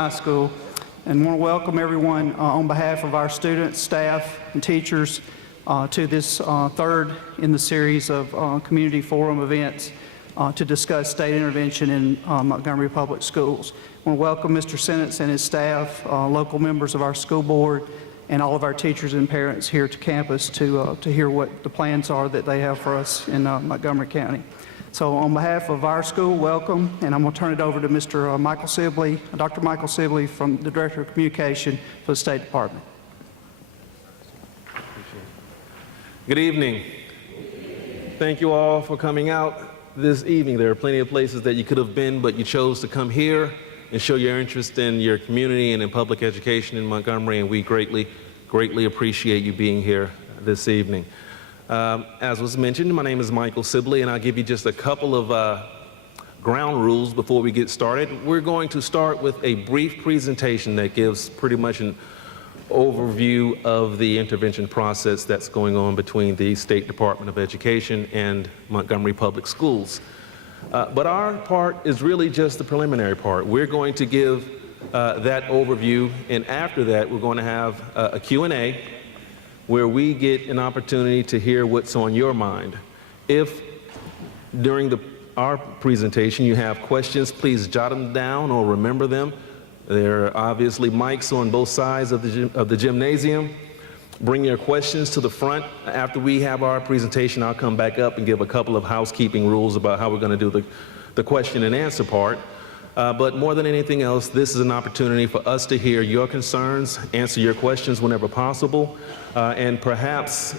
High School, and want to welcome everyone on behalf of our students, staff, and teachers to this third in the series of Community Forum events to discuss state intervention in Montgomery Public Schools. I want to welcome Mr. Sentence and his staff, local members of our school board, and all of our teachers and parents here to campus to hear what the plans are that they have for us in Montgomery County. So on behalf of our school, welcome, and I'm going to turn it over to Mr. Michael Sibley, Dr. Michael Sibley, from the Director of Communication for the State Department. Good evening. Thank you all for coming out this evening. There are plenty of places that you could have been, but you chose to come here and show your interest in your community and in public education in Montgomery, and we greatly appreciate you being here this evening. As was mentioned, my name is Michael Sibley, and I'll give you just a couple of ground rules before we get started. We're going to start with a brief presentation that gives pretty much an overview of the intervention process that's going on between the State Department of Education and Montgomery Public Schools. But our part is really just the preliminary part. We're going to give that overview, and after that we're going to have a Q&A where we get an opportunity to hear what's on your mind. If during our presentation you have questions, please jot them down or remember them. There are obviously mics on both sides of the gymnasium. Bring your questions to the front. After we have our presentation, I'll come back up and give a couple of housekeeping rules about how we're going to do the question and answer part. But more than anything else, this is an opportunity for us to hear your concerns, answer your questions whenever possible, and perhaps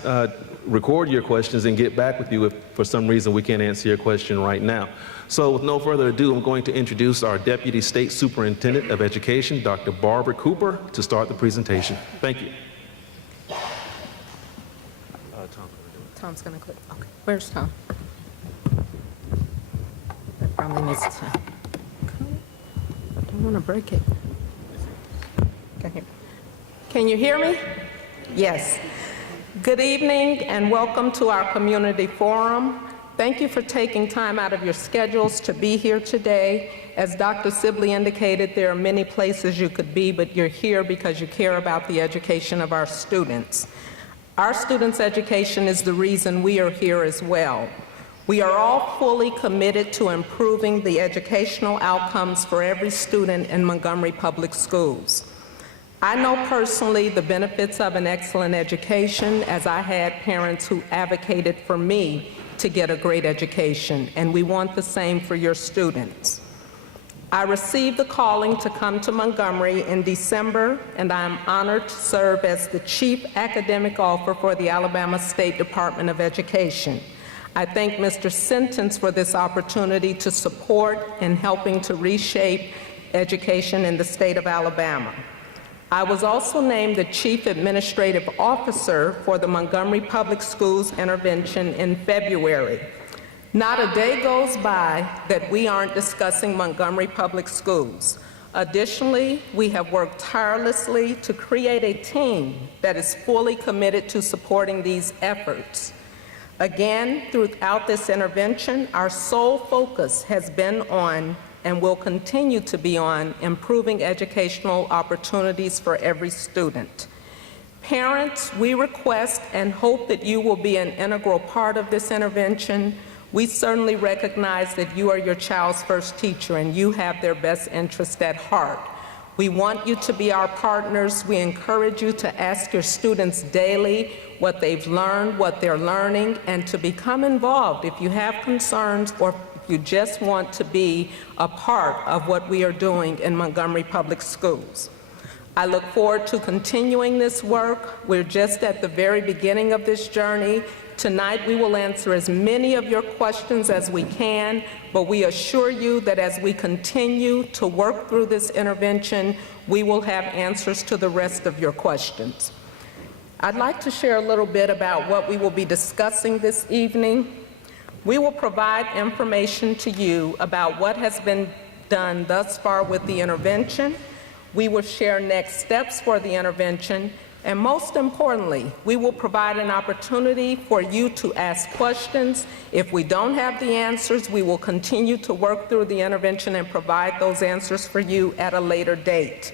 record your questions and get back with you if for some reason we can't answer your question right now. So with no further ado, I'm going to introduce our Deputy State Superintendent of Education, Dr. Barbara Cooper, to start the presentation. Thank you. Tom's going to click. Okay. Where's Tom? That probably needs to. I don't want to break it. Can you hear me? Yes. Good evening and welcome to our community forum. Thank you for taking time out of your schedules to be here today. As Dr. Sibley indicated, there are many places you could be, but you're here because you care about the education of our students. Our students' education is the reason we are here as well. We are all fully committed to improving the educational outcomes for every student in Montgomery Public Schools. I know personally the benefits of an excellent education, as I had parents who advocated for me to get a great education, and we want the same for your students. I received the calling to come to Montgomery in December, and I am honored to serve as the Chief Academic Officer for the Alabama State Department of Education. I thank Mr. Sentence for this opportunity to support in helping to reshape education in the state of Alabama. I was also named the Chief Administrative Officer for the Montgomery Public Schools intervention in February. Not a day goes by that we aren't discussing Montgomery Public Schools. Additionally, we have worked tirelessly to create a team that is fully committed to supporting these efforts. Again, throughout this intervention, our sole focus has been on and will continue to be on improving educational opportunities for every student. Parents, we request and hope that you will be an integral part of this intervention. We certainly recognize that you are your child's first teacher and you have their best interest at heart. We want you to be our partners. We encourage you to ask your students daily what they've learned, what they're learning, and to become involved if you have concerns or if you just want to be a part of what we are doing in Montgomery Public Schools. I look forward to continuing this work. We're just at the very beginning of this journey. Tonight we will answer as many of your questions as we can, but we assure you that as we continue to work through this intervention, we will have answers to the rest of your questions. I'd like to share a little bit about what we will be discussing this evening. We will provide information to you about what has been done thus far with the intervention. We will share next steps for the intervention, And most importantly, we will provide an opportunity for you to ask questions. If we don't have the answers, we will continue to work through the intervention and provide those answers for you at a later date.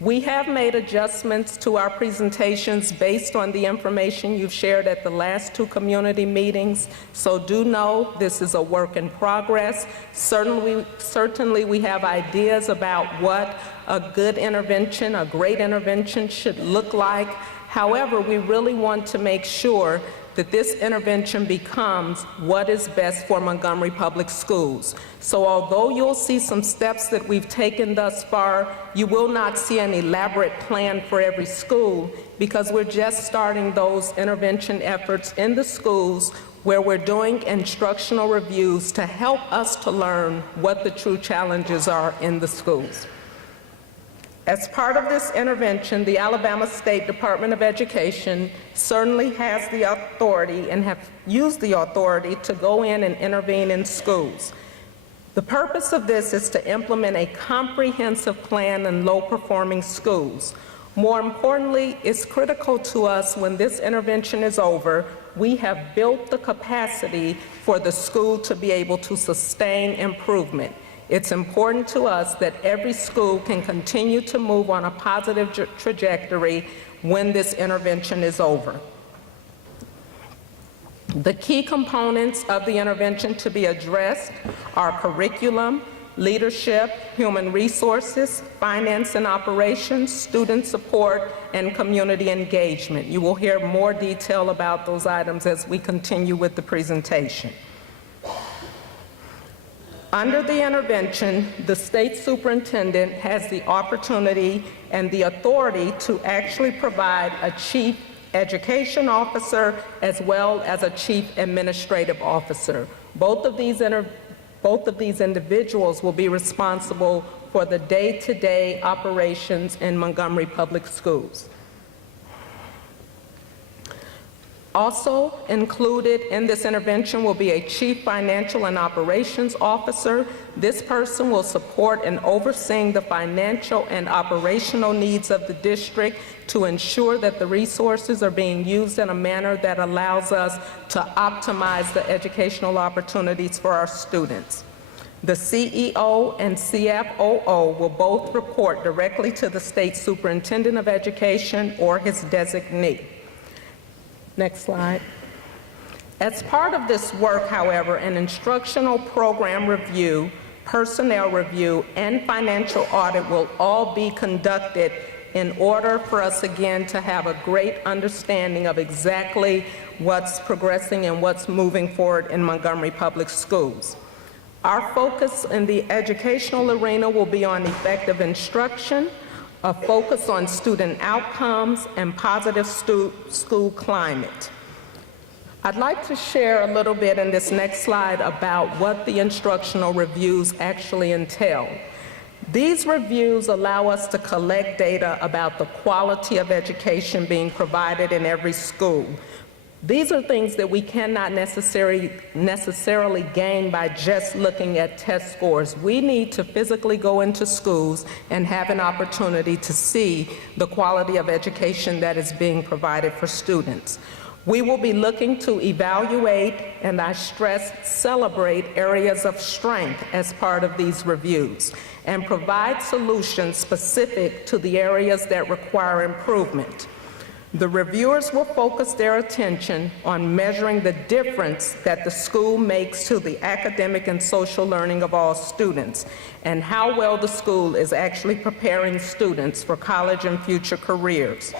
We have made adjustments to our presentations based on the information you've shared at the last 2 community meetings, so do know this is a work in progress. Certainly we have ideas about what a good intervention, a great intervention should look like. However, we really want to make sure that this intervention becomes what is best for Montgomery Public Schools. So although you'll see some steps that we've taken thus far, you will not see an elaborate plan for every school, because we're just starting those intervention efforts in the schools where we're doing instructional reviews to help us to learn what the true challenges are in the schools. As part of this intervention, the Alabama State Department of Education certainly has the authority and have used the authority to go in and intervene in schools. The purpose of this is to implement a comprehensive plan in low-performing schools. More importantly, it's critical to us when this intervention is over, we have built the capacity for the school to be able to sustain improvement. It's important to us that every school can continue to move on a positive trajectory when this intervention is over. The key components of the intervention to be addressed are curriculum, leadership, human resources, finance and operations, student support, and community engagement. You will hear more detail about those items as we continue with the presentation. Under the intervention, the state superintendent has the opportunity and the authority to actually provide a chief education officer as well as a chief administrative officer. Both of these individuals will be responsible for the day-to-day operations in Montgomery Public Schools. Also included in this intervention will be a chief financial and operations officer. This person will support and oversee the financial and operational needs of the district to ensure that the resources are being used in a manner that allows us to optimize the educational opportunities for our students. The CEO and CFOO will both report directly to the state superintendent of education or his designee. Next slide. As part of this work, however, an instructional program review, personnel review, and financial audit will all be conducted in order for us again to have a great understanding of exactly what's progressing and what's moving forward in Montgomery Public Schools. Our focus in the educational arena will be on effective instruction, a focus on student outcomes, and positive school climate. I'd like to share a little bit in this next slide about what the instructional reviews actually entail. These reviews allow us to collect data about the quality of education being provided in every school. These are things that we cannot necessarily gain by just looking at test scores. We need to physically go into schools and have an opportunity to see the quality of education that is being provided for students. We will be looking to evaluate, and I stress celebrate, areas of strength as part of these reviews and provide solutions specific to the areas that require improvement. The reviewers will focus their attention on measuring the difference that the school makes to the academic and social learning of all students, and how well the school is actually preparing students for college and future careers.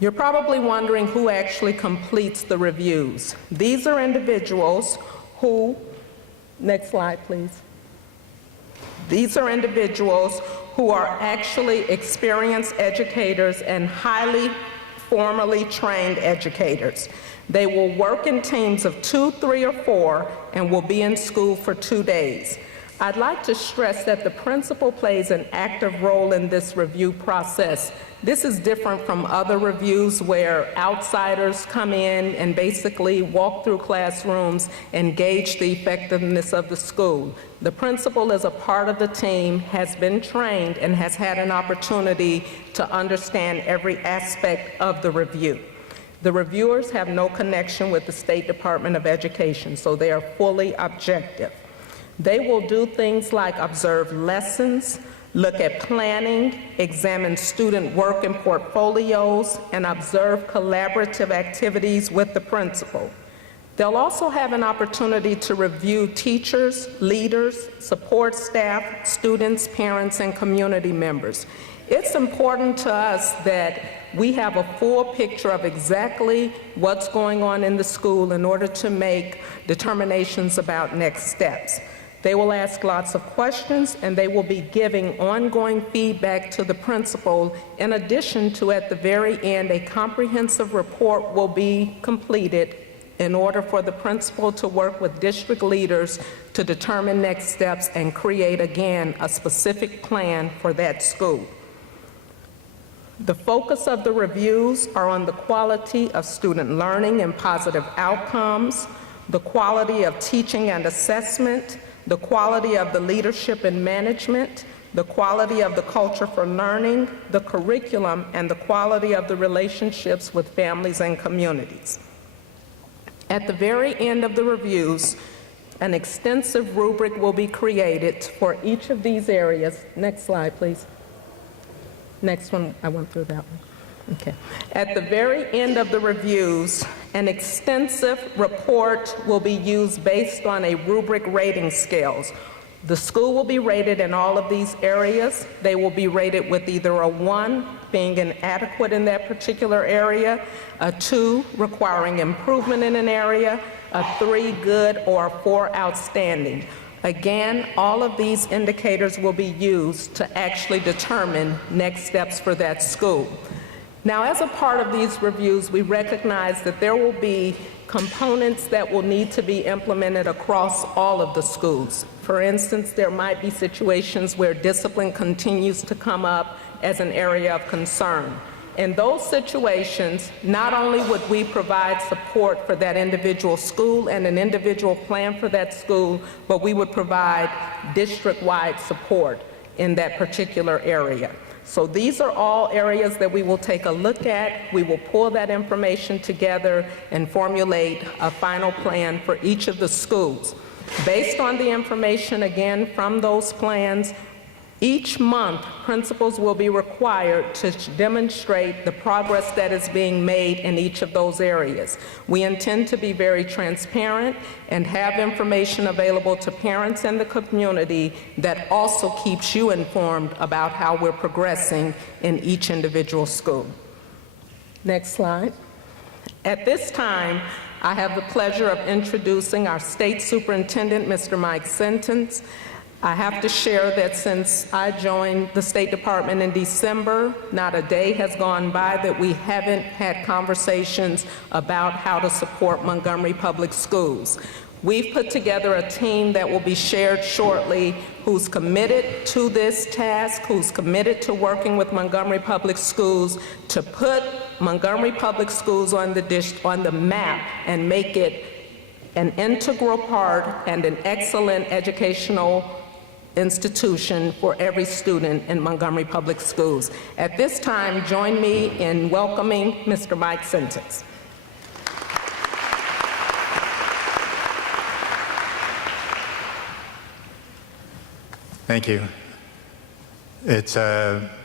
You're probably wondering who actually completes the reviews. These are individuals who, next slide please. These are individuals who are actually experienced educators and highly formally trained educators. They will work in teams of 2, 3, or 4 and will be in school for 2 days. I'd like to stress that the principal plays an active role in this review process. This is different from other reviews where outsiders come in and basically walk through classrooms and gauge the effectiveness of the school. The principal is a part of the team, has been trained, and has had an opportunity to understand every aspect of the review. The reviewers have no connection with the State Department of Education, so they are fully objective. They will do things like observe lessons, look at planning, examine student work and portfolios, and observe collaborative activities with the principal. They'll also have an opportunity to review teachers, leaders, support staff, students, parents, and community members. It's important to us that we have a full picture of exactly what's going on in the school in order to make determinations about next steps. They will ask lots of questions, and they will be giving ongoing feedback to the principal. In addition to, at the very end, a comprehensive report will be completed in order for the principal to work with district leaders to determine next steps and create, again, a specific plan for that school. The focus of the reviews are on the quality of student learning and positive outcomes, the quality of teaching and assessment, the quality of the leadership and management, the quality of the culture for learning, the curriculum, and the quality of the relationships with families and communities. At the very end of the reviews, an extensive rubric will be created for each of these areas. Next slide, please. Next one, I went through that one. Okay. At the very end of the reviews, an extensive report will be used based on a rubric rating scales. The school will be rated in all of these areas. They will be rated with either a 1, being inadequate in that particular area, a 2, requiring improvement in an area, a 3, good, or a 4, outstanding. Again, all of these indicators will be used to actually determine next steps for that school. Now, as a part of these reviews, we recognize that there will be components that will need to be implemented across all of the schools. For instance, there might be situations where discipline continues to come up as an area of concern. In those situations, not only would we provide support for that individual school and an individual plan for that school, but we would provide district-wide support in that particular area. So these are all areas that we will take a look at. We will pull that information together and formulate a final plan for each of the schools. Based on the information, again, from those plans, each month, principals will be required to demonstrate the progress that is being made in each of those areas. We intend to be very transparent and have information available to parents and the community that also keeps you informed about how we're progressing in each individual school. Next slide. At this time, I have the pleasure of introducing our State Superintendent, Mr. Mike Sentence. I have to share that since I joined the State Department in December, not a day has gone by that we haven't had conversations about how to support Montgomery Public Schools. We've put together a team that will be shared shortly who's committed to this task, who's committed to working with Montgomery Public Schools to put Montgomery Public Schools on the map and make it an integral part and an excellent educational institution for every student in Montgomery Public Schools. At this time, join me in welcoming Mr. Mike Sentence. Thank you. It's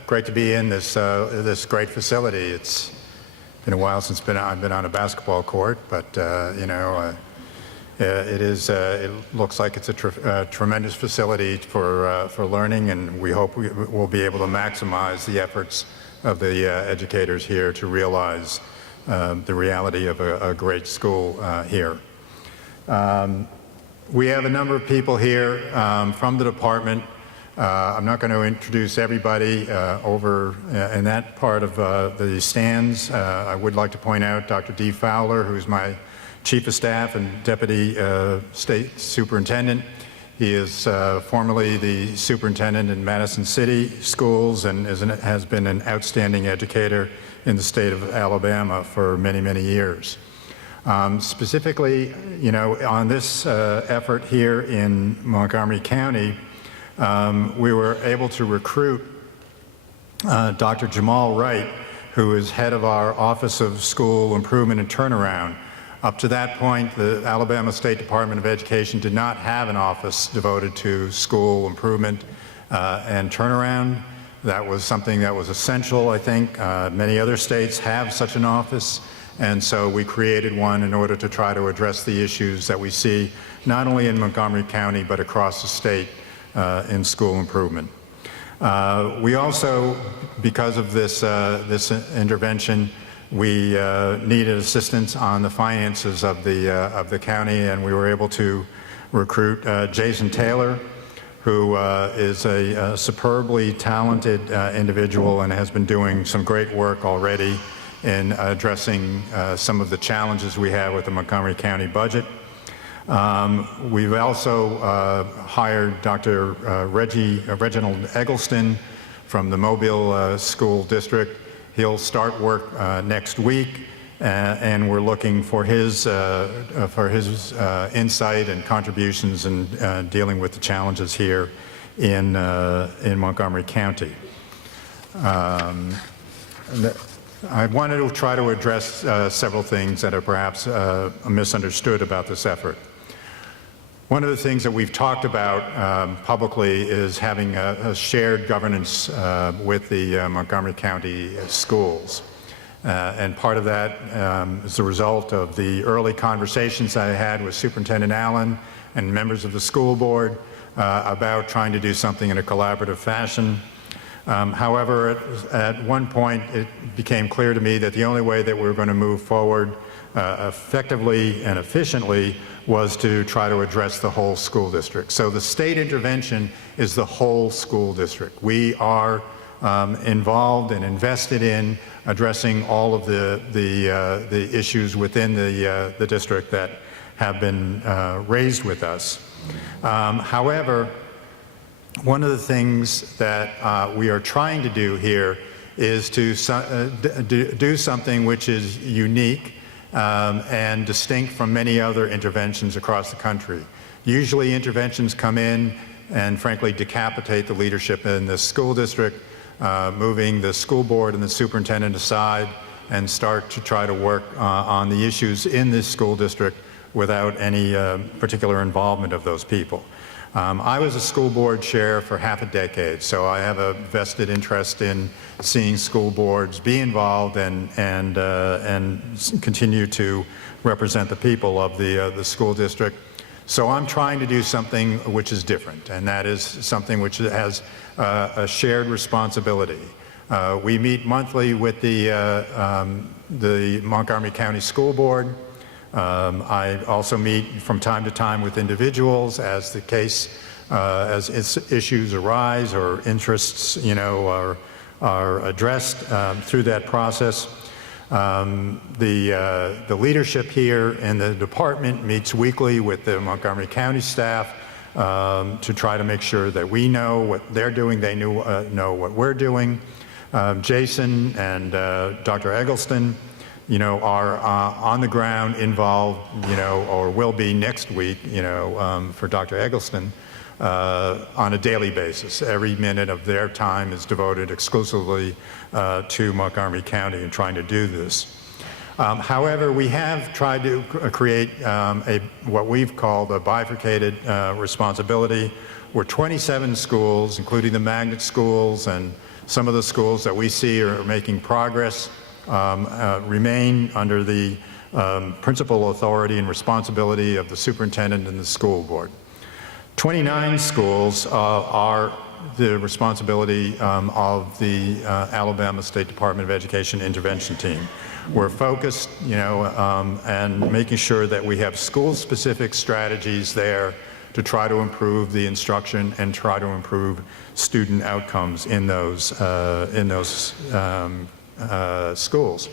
great to be in this great facility. It's been a while since I've been on a basketball court, but it looks like it's a tremendous facility for learning, and we hope we'll be able to maximize the efforts of the educators here to realize the reality of a great school here. We have a number of people here from the department. I'm not going to introduce everybody over in that part of the stands. I would like to point out Dr. Dee Fowler, who's my Chief of Staff and Deputy State Superintendent. He is formerly the superintendent in Madison City Schools and has been an outstanding educator in the state of Alabama for many, many years. Specifically, on this effort here in Montgomery County, we were able to recruit Dr. Jamal Wright, who is head of our Office of School Improvement and Turnaround. Up to that point, the Alabama State Department of Education did not have an office devoted to school improvement and turnaround. That was something that was essential, I think. Many other states have such an office, and so we created one in order to try to address the issues that we see not only in Montgomery County but across the state in school improvement. We also, because of this intervention, we needed assistance on the finances of the county, and we were able to recruit Jason Taylor, who is a superbly talented individual and has been doing some great work already in addressing some of the challenges we have with the Montgomery County budget. We've also hired Dr. Reginald Eggleston from the Mobile School District. He'll start work next week, and we're looking for his insight and contributions in dealing with the challenges here in Montgomery County. I wanted to try to address several things that are perhaps misunderstood about this effort. One of the things that we've talked about publicly is having a shared governance with the Montgomery County schools. And part of that is the result of the early conversations I had with Superintendent Allen and members of the school board about trying to do something in a collaborative fashion. However, at one point it became clear to me that the only way that we were going to move forward effectively and efficiently was to try to address the whole school district. So the state intervention is the whole school district. We are involved and invested in addressing all of the issues within the district that have been raised with us. However, one of the things that we are trying to do here is to do something which is unique and distinct from many other interventions across the country. Usually interventions come in and frankly decapitate the leadership in the school district, moving the school board and the superintendent aside and start to try to work on the issues in this school district without any particular involvement of those people. I was a school board chair for half a decade, so I have a vested interest in seeing school boards be involved and continue to represent the people of the school district. So I'm trying to do something which is different, and that is something which has a shared responsibility. We meet monthly with the Montgomery County School Board. I also meet from time to time with individuals as the case, as issues arise or interests, are addressed through that process. The leadership here in the department meets weekly with the Montgomery County staff to try to make sure that we know what they're doing, they know what we're doing. Jason and Dr. Eggleston, are on the ground involved, or will be next week, for Dr. Eggleston, on a daily basis. Every minute of their time is devoted exclusively to Montgomery County and trying to do this. However, we have tried to create what we've called a bifurcated responsibility, where 27 schools, including the magnet schools and some of the schools that we see are making progress, remain under the principal authority and responsibility of the superintendent and the school board. 29 schools are the responsibility of the Alabama State Department of Education intervention team. We're focused, and making sure that we have school-specific strategies there to try to improve the instruction and try to improve student outcomes in those schools.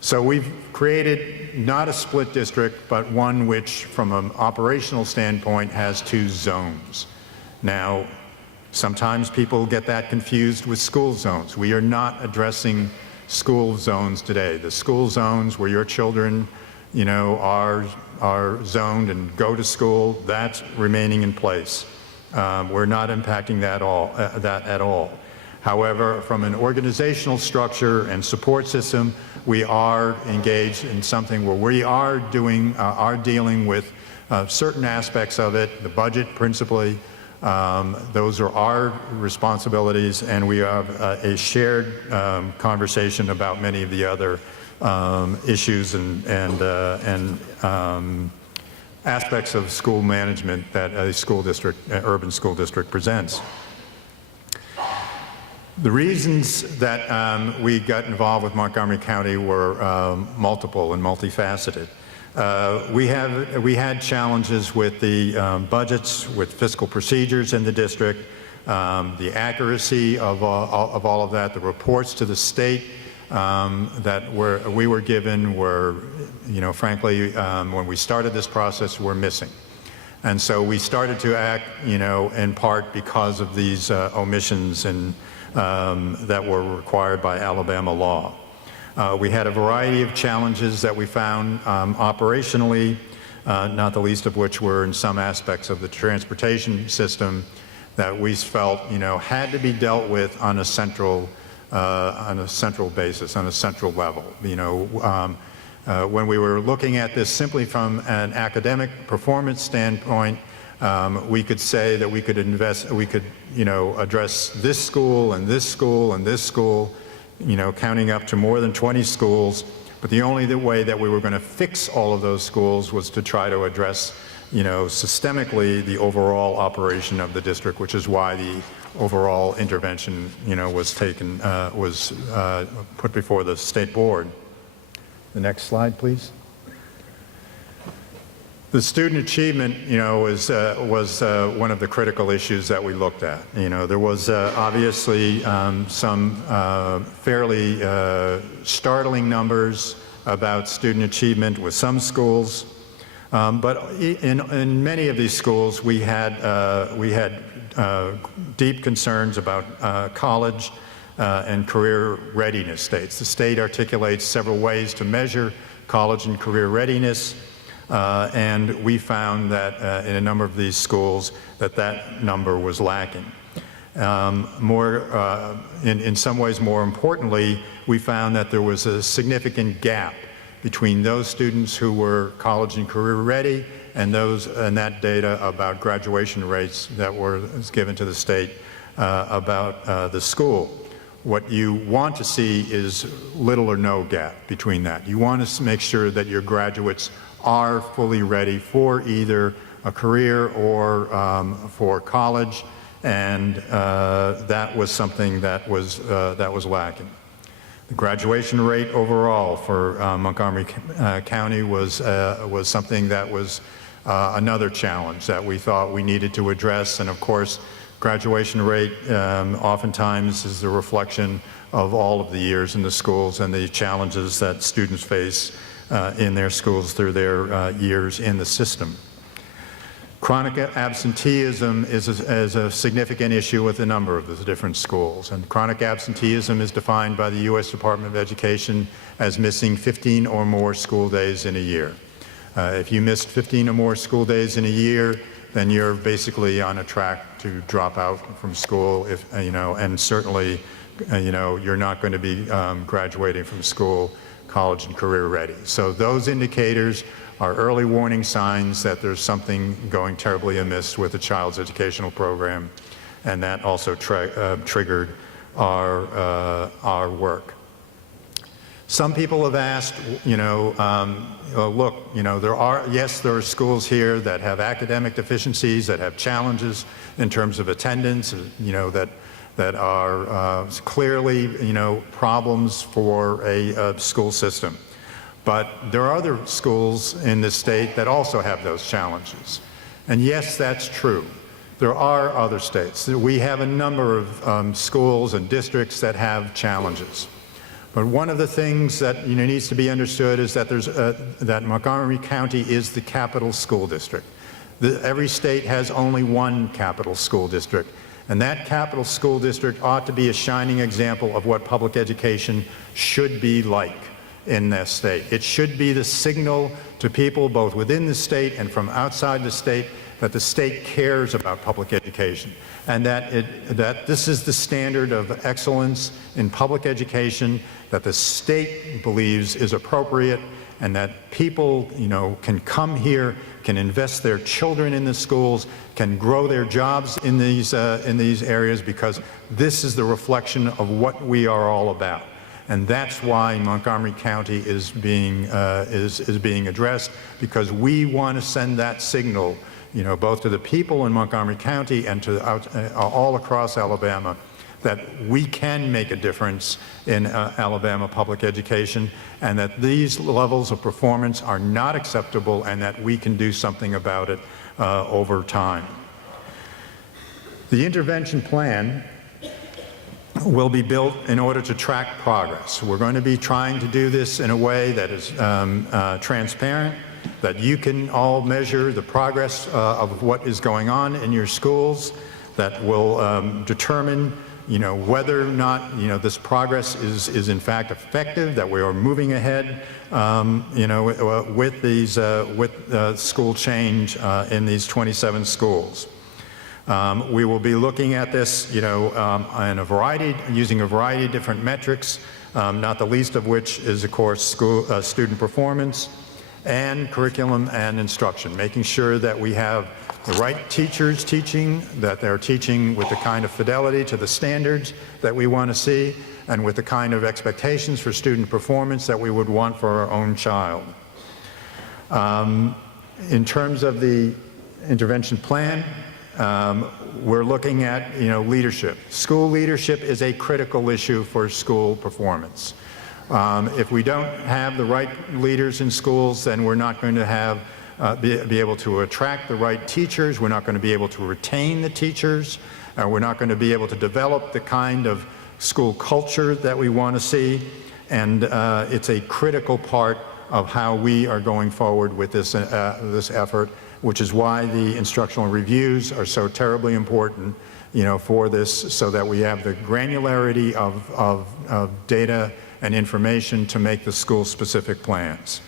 So we've created not a split district, but one which, from an operational standpoint, has 2 zones. Now, sometimes people get that confused with school zones. We are not addressing school zones today. The school zones where your children, are zoned and go to school, that's remaining in place. We're not impacting that at all. However, from an organizational structure and support system, we are engaged in something where we are dealing with certain aspects of it, the budget principally. Those are our responsibilities, and we have a shared conversation about many of the other issues and aspects of school management that a school district, urban school district presents. The reasons that we got involved with Montgomery County were multiple and multifaceted. We had challenges with the budgets, with fiscal procedures in the district, the accuracy of all of that, the reports to the state that we were given were, frankly, when we started this process, were missing. And so we started to act, in part because of these omissions and that were required by Alabama law. We had a variety of challenges that we found operationally, not the least of which were in some aspects of the transportation system that we felt, had to be dealt with on a central basis, on a central level. When we were looking at this simply from an academic performance standpoint, we could say that we could address this school and this school and this school, counting up to more than 20 schools. But the only way that we were going to fix all of those schools was to try to address, systemically the overall operation of the district, which is why the overall intervention, was put before the state board. The next slide, please. The student achievement, was one of the critical issues that we looked at. There was obviously some fairly startling numbers about student achievement with some schools, but in many of these schools we had deep concerns about college and career readiness states. The state articulates several ways to measure college and career readiness. And we found that in a number of these schools that number was lacking. In some ways more importantly, we found that there was a significant gap between those students who were college and career ready and that data about graduation rates that was given to the state about the school. What you want to see is little or no gap between that. You want to make sure that your graduates are fully ready for either a career or for college, and that was something that was lacking. The graduation rate overall for Montgomery County was something that was another challenge that we thought we needed to address, and of course, graduation rate oftentimes is the reflection of all of the years in the schools and the challenges that students face in their schools through their years in the system. Chronic absenteeism is a significant issue with a number of the different schools, and chronic absenteeism is defined by the U.S. Department of Education as missing 15 or more school days in a year. If you missed 15 or more school days in a year, then you're basically on a track to drop out from school, and certainly, you're not going to be graduating from school college and career ready. So those indicators are early warning signs that there's something going terribly amiss with a child's educational program, and that also triggered our work. Some people have asked, look, there are schools here that have academic deficiencies, that have challenges in terms of attendance, that are clearly, problems for a school system. But there are other schools in this state that also have those challenges. And yes, that's true. There are other states. We have a number of schools and districts that have challenges. But one of the things that needs to be understood is that that Montgomery County is the capital school district. Every state has only one capital school district, and that capital school district ought to be a shining example of what public education should be like in this state. It should be the signal to people both within the state and from outside the state that the state cares about public education, and that this is the standard of excellence in public education that the state believes is appropriate, and that people, can come here, can invest their children in the schools, can grow their jobs in these areas, because this is the reflection of what we are all about. And that's why Montgomery County is being addressed, because we want to send that signal, both to the people in Montgomery County and to all across Alabama, that we can make a difference in Alabama public education, and that these levels of performance are not acceptable, and that we can do something about it over time. The intervention plan will be built in order to track progress. We're going to be trying to do this in a way that is transparent, that you can all measure the progress of what is going on in your schools, that will determine whether or not this progress is in fact effective, that we are moving ahead with school change in these 27 schools. We will be looking at this using a variety of different metrics, not the least of which is, of course, student performance and curriculum and instruction, making sure that we have the right teachers teaching, that they're teaching with the kind of fidelity to the standards that we want to see, and with the kind of expectations for student performance that we would want for our own child. In terms of the intervention plan, we're looking at leadership. School leadership is a critical issue for school performance. If we don't have the right leaders in schools, then we're not going to be able to attract the right teachers. We're not going to be able to retain the teachers. We're not going to be able to develop the kind of school culture that we want to see. And it's a critical part of how we are going forward with this effort, which is why the instructional reviews are so terribly important, for this, so that we have the granularity of data and information to make the school-specific plans.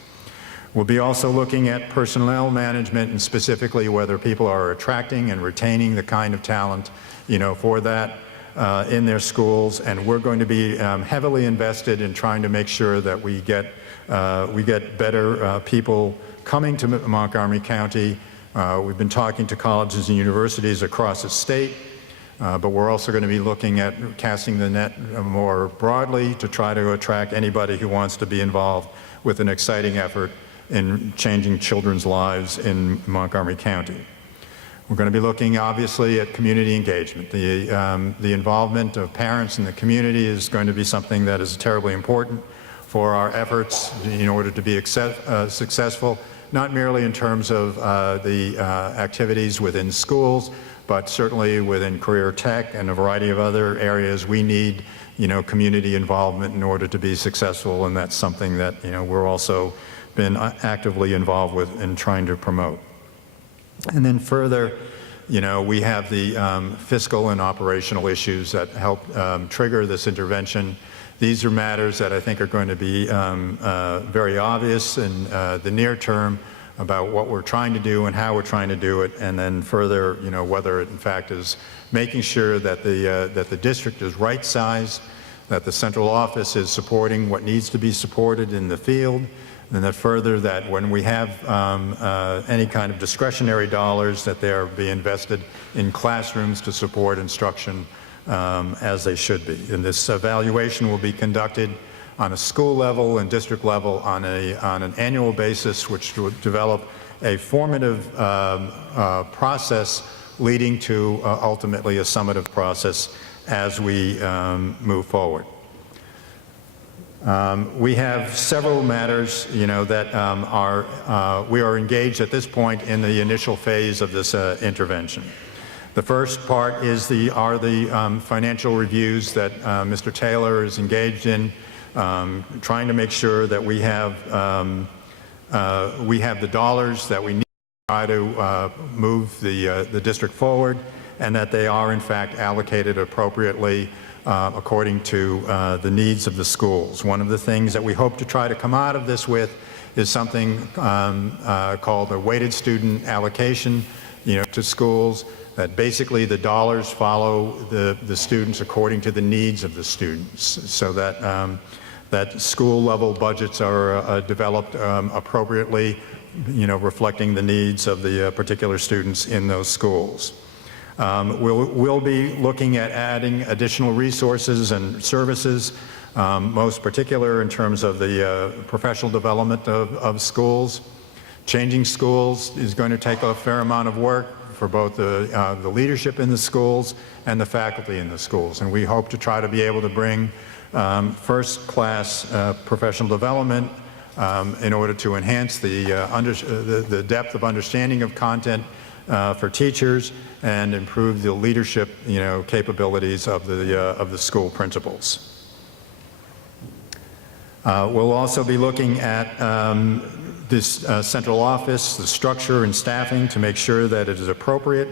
We'll be also looking at personnel management, and specifically whether people are attracting and retaining the kind of talent, for that in their schools. And we're going to be heavily invested in trying to make sure that we get better people coming to Montgomery County. We've been talking to colleges and universities across the state, but we're also going to be looking at casting the net more broadly to try to attract anybody who wants to be involved with an exciting effort in changing children's lives in Montgomery County. We're going to be looking, obviously, at community engagement. The involvement of parents in the community is going to be something that is terribly important for our efforts in order to be successful, not merely in terms of the activities within schools, but certainly within career tech and a variety of other areas. We need, community involvement in order to be successful, and that's something that, we're also been actively involved with in trying to promote. And then further, we have the fiscal and operational issues that help trigger this intervention. These are matters that I think are going to be very obvious in the near term about what we're trying to do and how we're trying to do it, and then further, whether it in fact is making sure that the district is right-sized, that the central office is supporting what needs to be supported in the field, and that further, that when we have any kind of discretionary dollars, that they are being invested in classrooms to support instruction as they should be. And this evaluation will be conducted on a school level and district level on an annual basis, which will develop a formative process leading to ultimately a summative process as we move forward. We have several matters, that we are engaged at this point in the initial phase of this intervention. The first part is the financial reviews that Mr. Taylor is engaged in. trying to make sure that we have the dollars that we need to try to move the district forward, and that they are in fact allocated appropriately according to the needs of the schools. One of the things that we hope to try to come out of this with is something called a weighted student allocation, to schools, that basically the dollars follow the students according to the needs of the students, so that that school level budgets are developed appropriately, reflecting the needs of the particular students in those schools. We'll be looking at adding additional resources and services, most particular in terms of the professional development of schools. Changing schools is going to take a fair amount of work for both the leadership in the schools and the faculty in the schools. And we hope to try to be able to bring first-class professional development in order to enhance the depth of understanding of content for teachers and improve the leadership, capabilities of the school principals. We'll also be looking at this central office, the structure and staffing, to make sure that it is appropriate.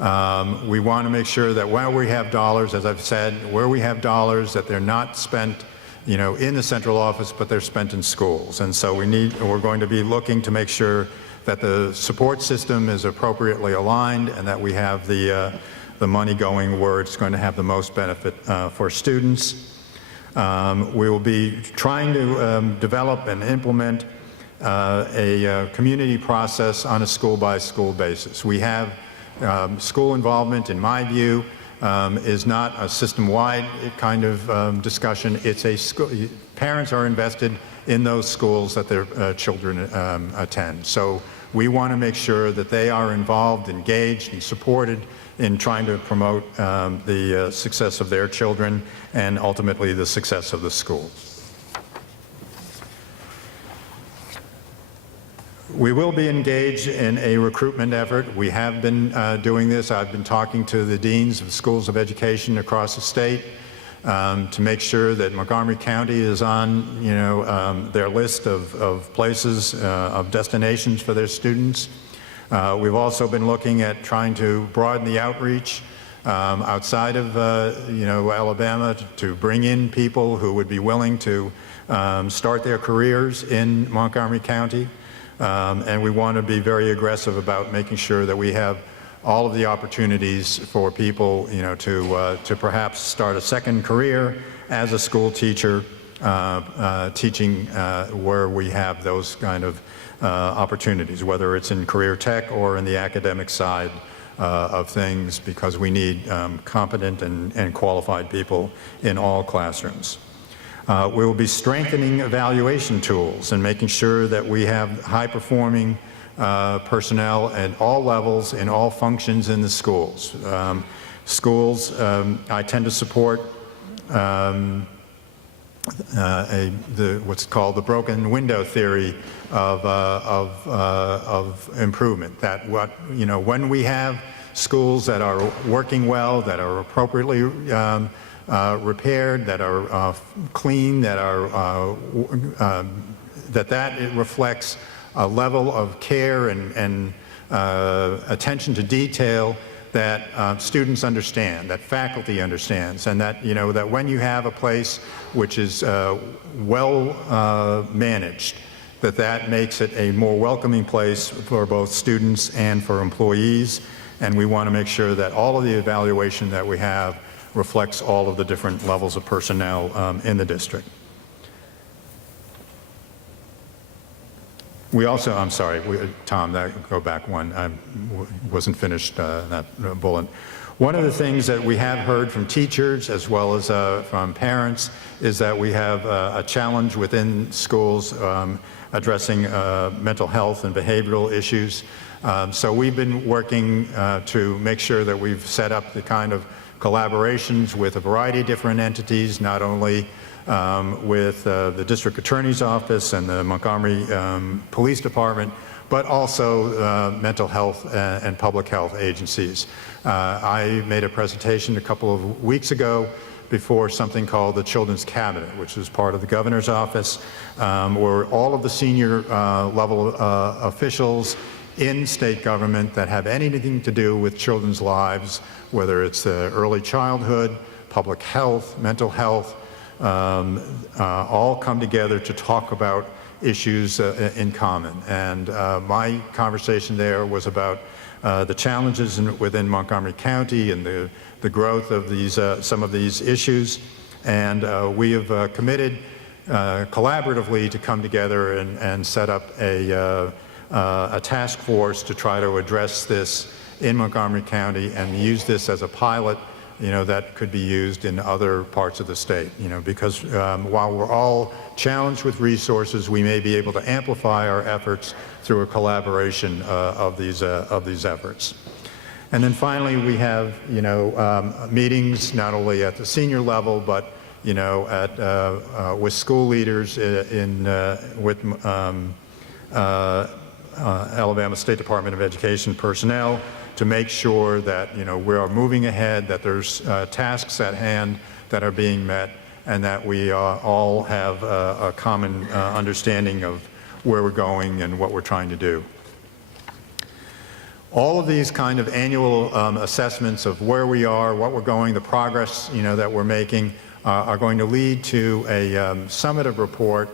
We want to make sure that where we have dollars, as I've said, where we have dollars, that they're not spent, in the central office, but they're spent in schools. And so we're going to be looking to make sure that the support system is appropriately aligned and that we have the money going where it's going to have the most benefit for students. We will be trying to develop and implement a community process on a school-by-school basis. We have school involvement, in my view, is not a system-wide kind of discussion. It's a school. Parents are invested in those schools that their children attend. So we want to make sure that they are involved, engaged, and supported in trying to promote the success of their children and ultimately the success of the school. We will be engaged in a recruitment effort. We have been doing this. I've been talking to the deans of schools of education across the state to make sure that Montgomery County is on, their list of places, of destinations for their students. We've also been looking at trying to broaden the outreach outside of, Alabama to bring in people who would be willing to start their careers in Montgomery County. And we want to be very aggressive about making sure that we have all of the opportunities for people, to perhaps start a second career as a school teacher, teaching where we have those kind of opportunities, whether it's in career tech or in the academic side of things, because we need competent and qualified people in all classrooms. We will be strengthening evaluation tools and making sure that we have high-performing personnel at all levels, in all functions in the schools. I tend to support what's called the broken window theory of improvement. That when we have schools that are working well, that are appropriately repaired, that are clean, that are that it reflects a level of care and attention to detail that students understand, that faculty understands, and that that when you have a place which is well managed, that makes it a more welcoming place for both students and for employees. And we want to make sure that all of the evaluation that we have reflects all of the different levels of personnel in the district. We also, I'm sorry, Tom, go back one. I wasn't finished that bullet. One of the things that we have heard from teachers as well as from parents is that we have a challenge within schools addressing mental health and behavioral issues. So we've been working to make sure that we've set up the kind of collaborations with a variety of different entities, not only with the District Attorney's Office and the Montgomery Police Department, but also mental health and public health agencies. I made a presentation a couple of weeks ago before something called the Children's Cabinet, which is part of the governor's office, where all of the senior level officials in state government that have anything to do with children's lives, whether it's early childhood, public health, mental health, all come together to talk about issues in common. And my conversation there was about the challenges within Montgomery County and the growth of these some of these issues. And we have committed collaboratively to come together and set up a task force to try to address this in Montgomery County and use this as a pilot, that could be used in other parts of the state, because while we're all challenged with resources, we may be able to amplify our efforts through a collaboration of these efforts. And then finally, we have, meetings not only at the senior level, but, with school leaders with Alabama State Department of Education personnel, to make sure that we are moving ahead, that there's tasks at hand that are being met, and that we all have a common understanding of where we're going and what we're trying to do. All of these kind of annual assessments of where we are, what we're going, the progress that we're making are going to lead to a summative report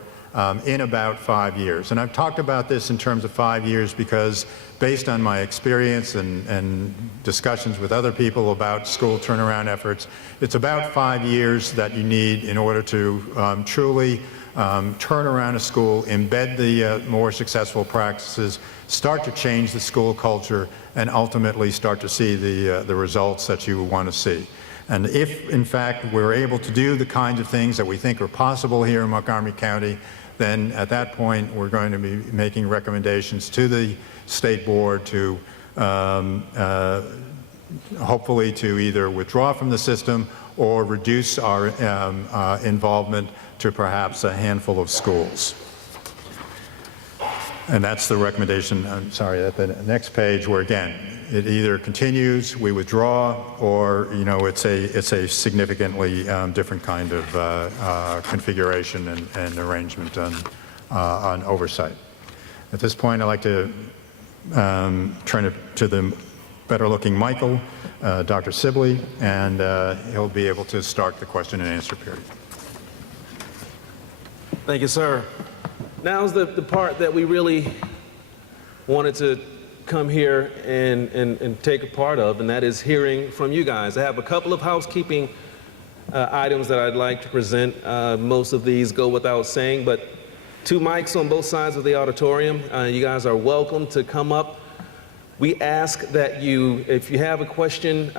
in about 5 years. And I've talked about this in terms of 5 years because based on my experience and discussions with other people about school turnaround efforts, it's about 5 years that you need in order to truly turn around a school, embed the more successful practices, start to change the school culture, and ultimately start to see the results that you want to see. And if, in fact, we're able to do the kinds of things that we think are possible here in Montgomery County, then at that point we're going to be making recommendations to the State Board to hopefully to either withdraw from the system or reduce our involvement to perhaps a handful of schools. And that's the recommendation, I'm sorry, at the next page, where again, it either continues, we withdraw, or it's a significantly different kind of configuration and arrangement on oversight. At this point, I'd like to turn it to the better-looking Michael, Dr. Sibley, and he'll be able to start the question and answer period. Thank you, sir. Now's the part that we really wanted to come here and take a part of, and that is hearing from you guys. I have a couple of housekeeping items that I'd like to present. Most of these go without saying, but 2 mics on both sides of the auditorium. You guys are welcome to come up. We ask that you, if you have a question,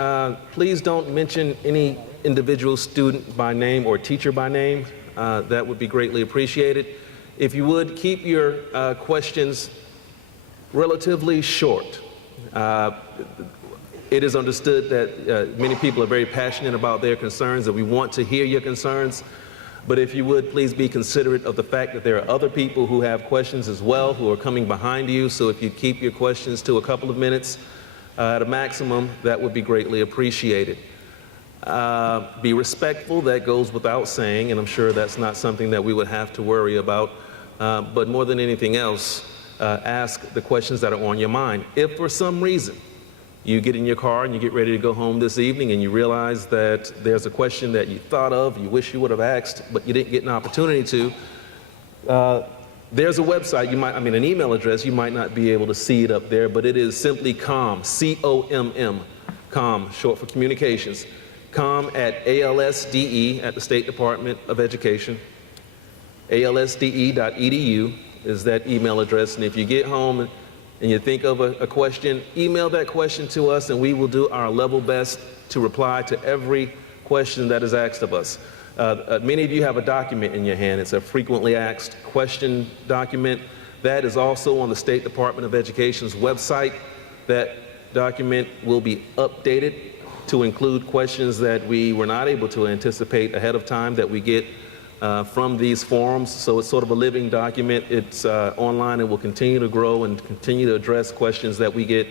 please don't mention any individual student by name or teacher by name. That would be greatly appreciated. If you would, keep your questions relatively short. It is understood that many people are very passionate about their concerns, and we want to hear your concerns. But if you would, please be considerate of the fact that there are other people who have questions as well who are coming behind you. So if you keep your questions to a couple of minutes at a maximum, that would be greatly appreciated. Be respectful, that goes without saying, and I'm sure that's not something that we would have to worry about. But more than anything else, ask the questions that are on your mind. If for some reason you get in your car and you get ready to go home this evening and you realize that there's a question that you thought of, you wish you would have asked, but you didn't get an opportunity to, there's a website, an email address, you might not be able to see it up there, but it is simply COMM, C-O-M-M, COMM, short for communications, COMM at ALSDE at the State Department of Education. alsde.edu is that email address, and if you get home and you think of a question, email that question to us, and we will do our level best to reply to every question that is asked of us. Many of you have a document in your hand. It's a frequently asked question document. That is also on the State Department of Education's website. That document will be updated to include questions that we were not able to anticipate ahead of time that we get from these forums. So it's sort of a living document. It's online and will continue to grow and continue to address questions that we get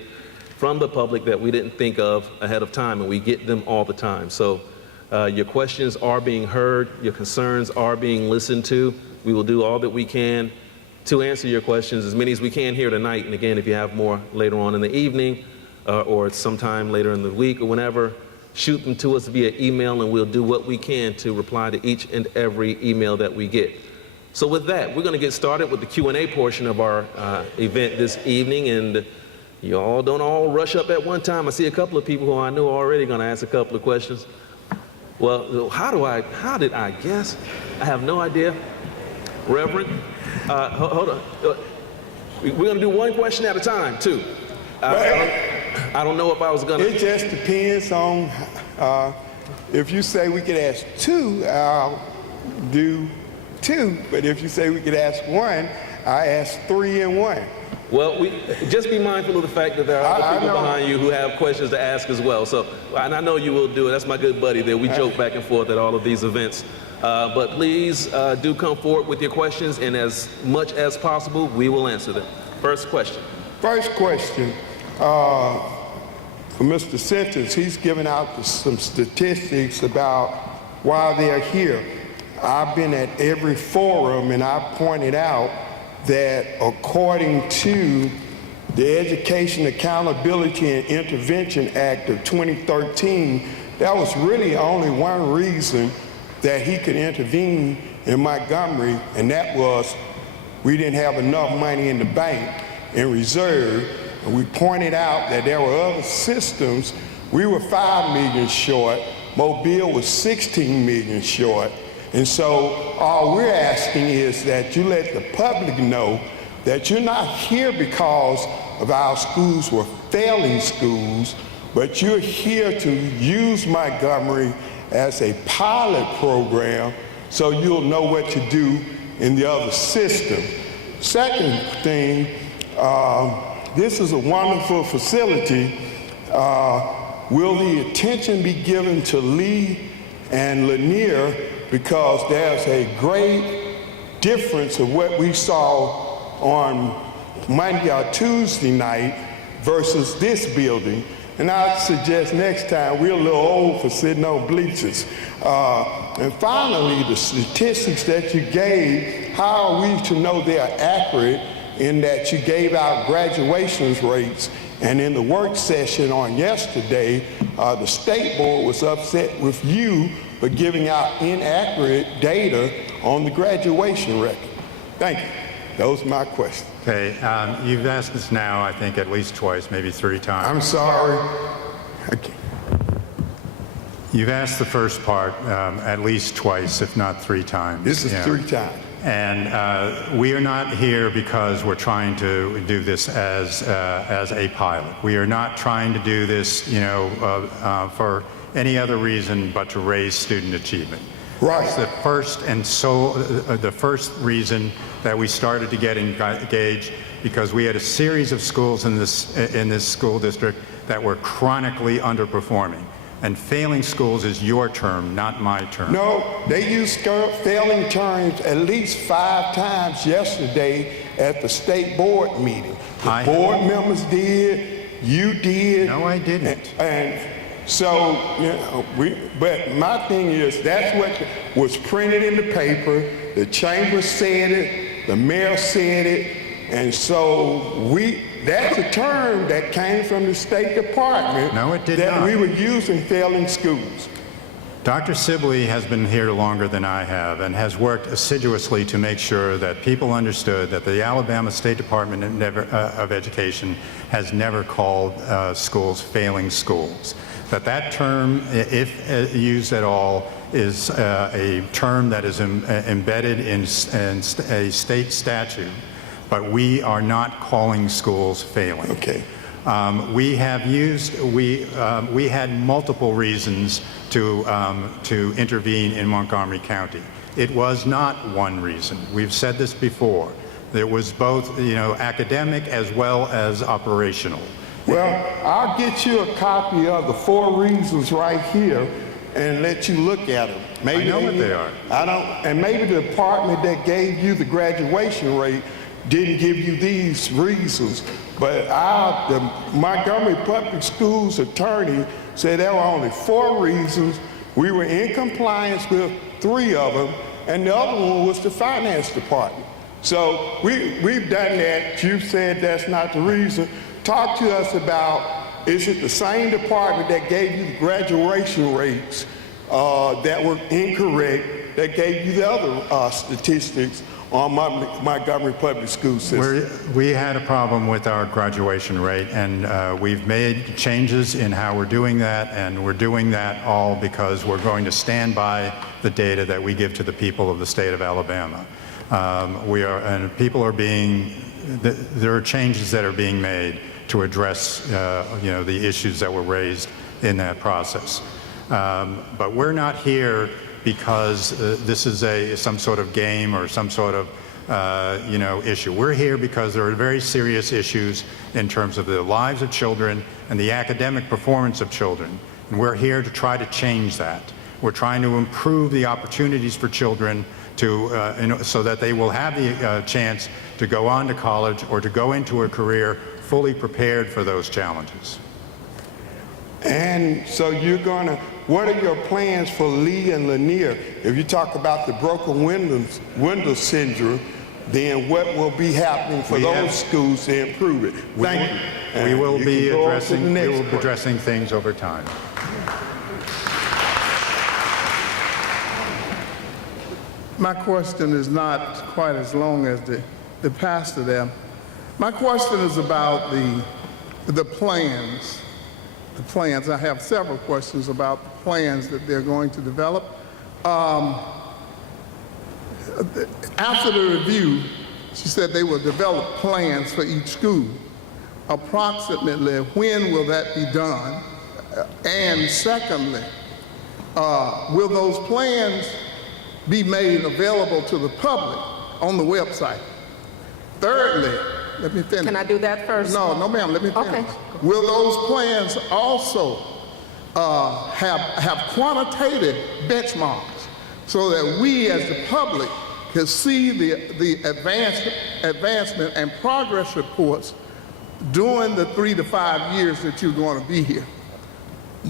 from the public that we didn't think of ahead of time, and we get them all the time. So Your questions are being heard. Your concerns are being listened to. We will do all that we can to answer your questions, as many as we can here tonight. And again, if you have more later on in the evening or sometime later in the week or whenever, shoot them to us via email, and we'll do what we can to reply to each and every email that we get. So with that, we're going to get started with the Q&A portion of our event this evening. And you all don't all rush up at one time. I see a couple of people who I know are already going to ask a couple of questions. Well, how did I guess? I have no idea. Reverend, hold on. We're going to do one question at a time, too. I don't know if I was going to. It just depends on, if you say we could ask two, I'll do two. But if you say we could ask one, I ask 3 and 1. Well, just be mindful of the fact that there are other people behind you who have questions to ask as well. So, and I know you will do it. That's my good buddy there. We joke back and forth at all of these events. But please do come forward with your questions, and as much as possible, we will answer them. First question. First question, for Mr. Sentence, he's given out some statistics about why they're here. I've been at every forum, and I pointed out that according to the Education Accountability and Intervention Act of 2013, that was really only one reason that he could intervene in Montgomery, and that was we didn't have enough money in the bank in reserve. And we pointed out that there were other systems. We were $5 million short. Mobile was $16 million short. And so all we're asking is that you let the public know that you're not here because of our schools were failing schools, but you're here to use Montgomery as a pilot program so you'll know what to do in the other system. Second thing, this is a wonderful facility. Will the attention be given to Lee and Lanier, because there's a great difference of what we saw on Monday or Tuesday night versus this building. And I suggest next time, we're a little old for sitting on bleachers. And finally, the statistics that you gave, how are we to know they're accurate in that you gave out graduation rates? And in the work session on yesterday, the state board was upset with you for giving out inaccurate data on the graduation record. Thank you. Those are my questions. Okay, you've asked this now, I think, at least twice, maybe 3 times. I'm sorry. Okay. You've asked the first part at least twice, if not 3 times. This is 3 times. And we are not here because we're trying to do this as a pilot. We are not trying to do this, for any other reason but to raise student achievement. Right. That's the first the first reason that we started to get engaged, because we had a series of schools in this school district that were chronically underperforming. And failing schools is your term, not my term. No, they used failing terms at least 5 times yesterday at the state board meeting. The board members did, you did. No, I didn't. And so, but my thing is, that's what was printed in the paper. The chamber said it, the mayor said it, and so that's a term that came from the State Department. No, it did that not. we were using failing schools. Dr. Sibley has been here longer than I have and has worked assiduously to make sure that people understood that the Alabama State Department of Education has never called schools failing schools. That term, if used at all, is a term that is embedded in a state statute, but we are not calling schools failing. Okay. We had multiple reasons to intervene in Montgomery County. It was not one reason. We've said this before. There was both, academic as well as operational. Well, I'll get you a copy of the 4 reasons right here and let you look at them. I know what they are. And maybe the department that gave you the graduation rate didn't give you these reasons, but the Montgomery Public Schools attorney said there were only 4 reasons We were in compliance with 3 of them, and the other one was the finance department. So we've done that. You said that's not the reason. Talk to us about, is it the same department that gave you the graduation rates that were incorrect, that gave you the other statistics on Montgomery Public School System? We had a problem with our graduation rate, and we've made changes in how we're doing that, and we're doing that all because we're going to stand by the data that we give to the people of the state of Alabama. There are changes that are being made to address, the issues that were raised in that process. But we're not here because this is some sort of game or some sort of issue. We're here because there are very serious issues in terms of the lives of children and the academic performance of children. And we're here to try to change that. We're trying to improve the opportunities for children so that they will have the chance to go on to college or to go into a career fully prepared for those challenges. And so what are your plans for Lee and Lanier? If you talk about the broken window syndrome, then what will be happening for those schools to improve it? Thank you. We will be addressing things over time. My question is not quite as long as the pastor there. My question is about the plans. The plans. I have several questions about the plans that they're going to develop. After the review, she said they will develop plans for each school. Approximately, when will that be done? And secondly, will those plans be made available to the public on the website? Thirdly, let me finish. Can I do that first? No, ma'am, let me finish. Okay. Will those plans also have quantitative benchmarks so that we as the public can see the advancement and progress reports during the 3 to 5 years that you're going to be here?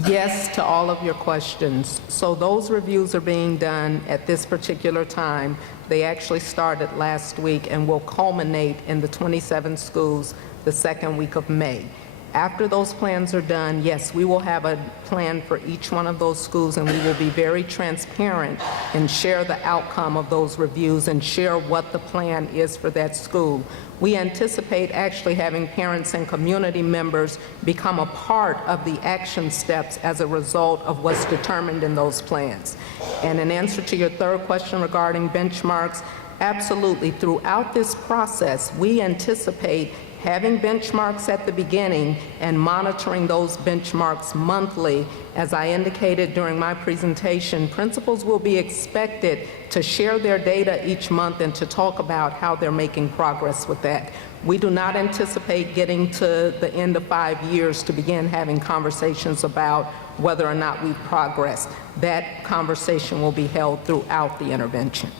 Yes to all of your questions. So those reviews are being done at this particular time. They actually started last week and will culminate in the 27 schools the second week of May. After those plans are done, yes, we will have a plan for each one of those schools, and we will be very transparent and share the outcome of those reviews and share what the plan is for that school. We anticipate actually having parents and community members become a part of the action steps as a result of what's determined in those plans. And in answer to your third question regarding benchmarks, absolutely, throughout this process, we anticipate having benchmarks at the beginning and monitoring those benchmarks monthly. As I indicated during my presentation, principals will be expected to share their data each month and to talk about how they're making progress with that. We do not anticipate getting to the end of 5 years to begin having conversations about whether or not we've progressed. That conversation will be held throughout the intervention.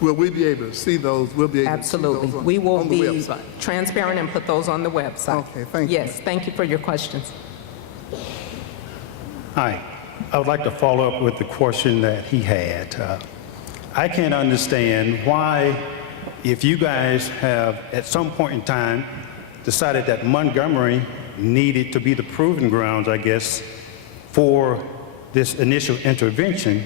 Will we be able to see those? We'll be able Absolutely. to see those We will on the be website. transparent and put those on the website. Okay, thank you. Yes, thank you for your questions. Hi. I would like to follow up with the question that he had. I can't understand why, if you guys have at some point in time decided that Montgomery needed to be the proving grounds, I guess, for this initial intervention,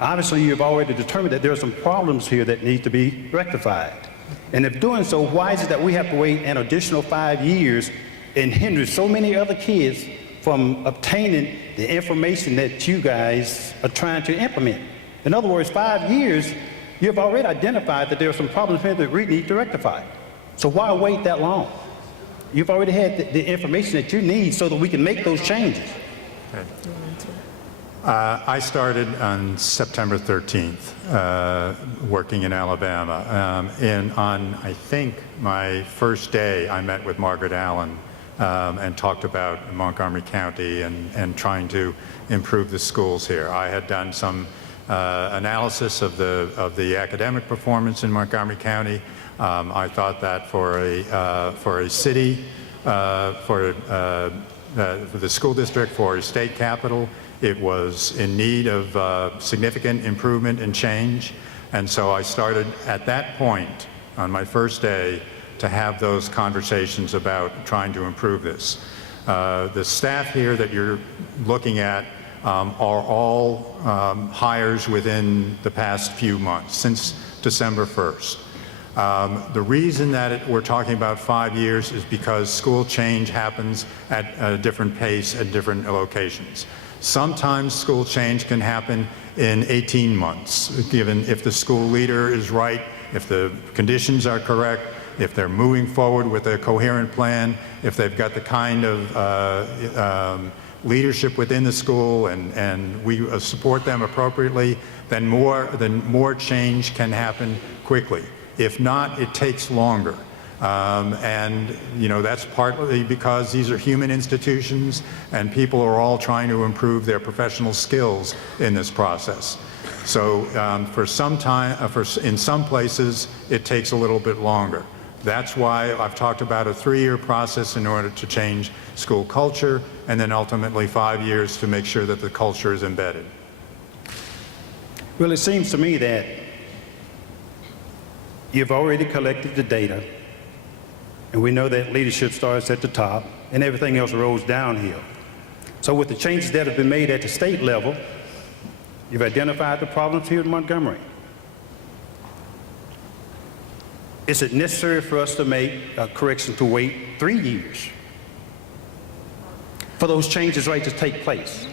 obviously you've already determined that there are some problems here that need to be rectified. And if doing so, why is it that we have to wait an additional 5 years and hinder so many other kids from obtaining the information that you guys are trying to implement? In other words, 5 years, you've already identified that there are some problems here that we need to rectify. So why wait that long? You've already had the information that you need so that we can make those changes. Okay. I started on September 13th working in Alabama. And on, I think, my first day, I met with Margaret Allen and talked about Montgomery County and trying to improve the schools here. I had done some analysis of the academic performance in Montgomery County. I thought that for a city, for the school district, for a state capital, It was in need of significant improvement and change, and so I started at that point on my first day to have those conversations about trying to improve this. The staff here that you're looking at are all hires within the past few months, since December 1st. The reason that we're talking about 5 years is because school change happens at a different pace at different locations. Sometimes school change can happen in 18 months, given if the school leader is right, if the conditions are correct, if they're moving forward with a coherent plan, if they've got the kind of leadership within the school and we support them appropriately, then more change can happen quickly. If not, it takes longer. And that's partly because these are human institutions and people are all trying to improve their professional skills in this process. So in some places, it takes a little bit longer. That's why I've talked about a 3-year process in order to change school culture, and then ultimately 5 years to make sure that the culture is embedded. Well, it seems to me that you've already collected the data, and we know that leadership starts at the top and everything else rolls downhill. So with the changes that have been made at the state level, you've identified the problems here in Montgomery. Is it necessary for us to make a correction to wait 3 years for those changes to take place?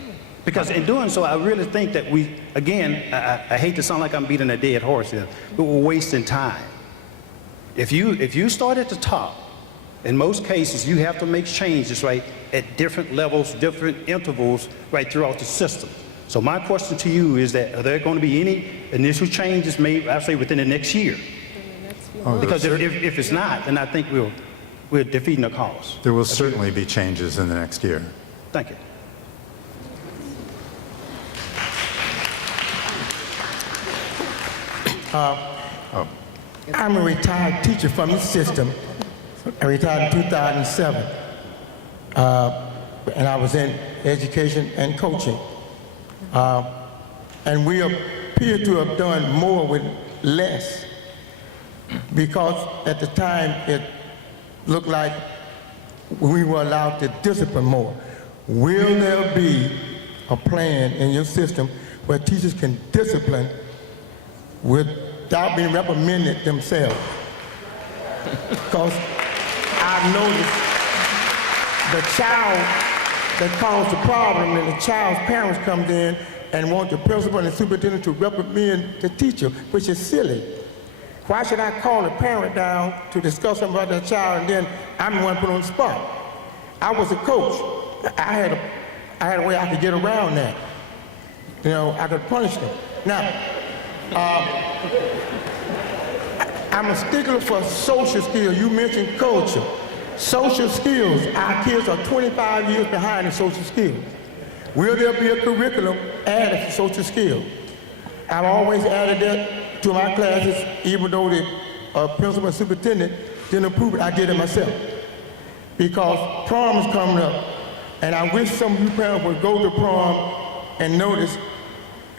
Because in doing so, I really think that we, again, I hate to sound like I'm beating a dead horse here, but we're wasting time. If you start at the top, in most cases, you have to make changes at different levels, different intervals throughout the system. So my question to you is that, are there going to be any initial changes made, I say, within the next year? Because if it's not, then I think we're defeating the cause. There will certainly be changes in the next year. Thank you. I'm a retired teacher from the system. I retired in 2007. And I was in education and coaching. And we appear to have done more with less, because at the time it looked like we were allowed to discipline more. Will there be a plan in your system where teachers can discipline without being reprimanded themselves? Because I've noticed the child that caused the problem and the child's parents comes in and want the principal and the superintendent to reprimand the teacher, which is silly. Why should I call a parent down to discuss something about that child and then I'm the one put on the spot? I was a coach. I had a way I could get around that. I could punish them. Now, I'm a stickler for social skills. You mentioned culture. Social skills, our kids are 25 years behind in social skills. Will there be a curriculum added for social skills? I've always added that to my classes, even though the principal and superintendent didn't approve it, I did it myself. Because prom is coming up, and I wish some of you parents would go to prom and notice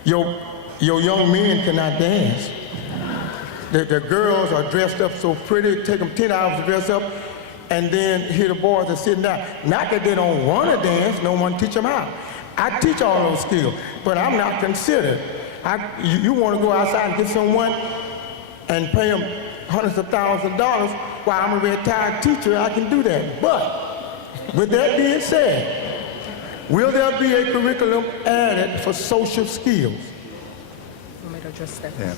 your young men cannot dance. The girls are dressed up so pretty, it take them 10 hours to dress up, and then here the boys are sitting down. Not that they don't want to dance, no one teach them how. I teach all those skills, but I'm not considered. You want to go outside and get someone and pay them hundreds of thousands of dollars, while I'm a retired teacher, I can do that. But with that being said, will there be a curriculum added for social skills? Want me to address that? Yeah.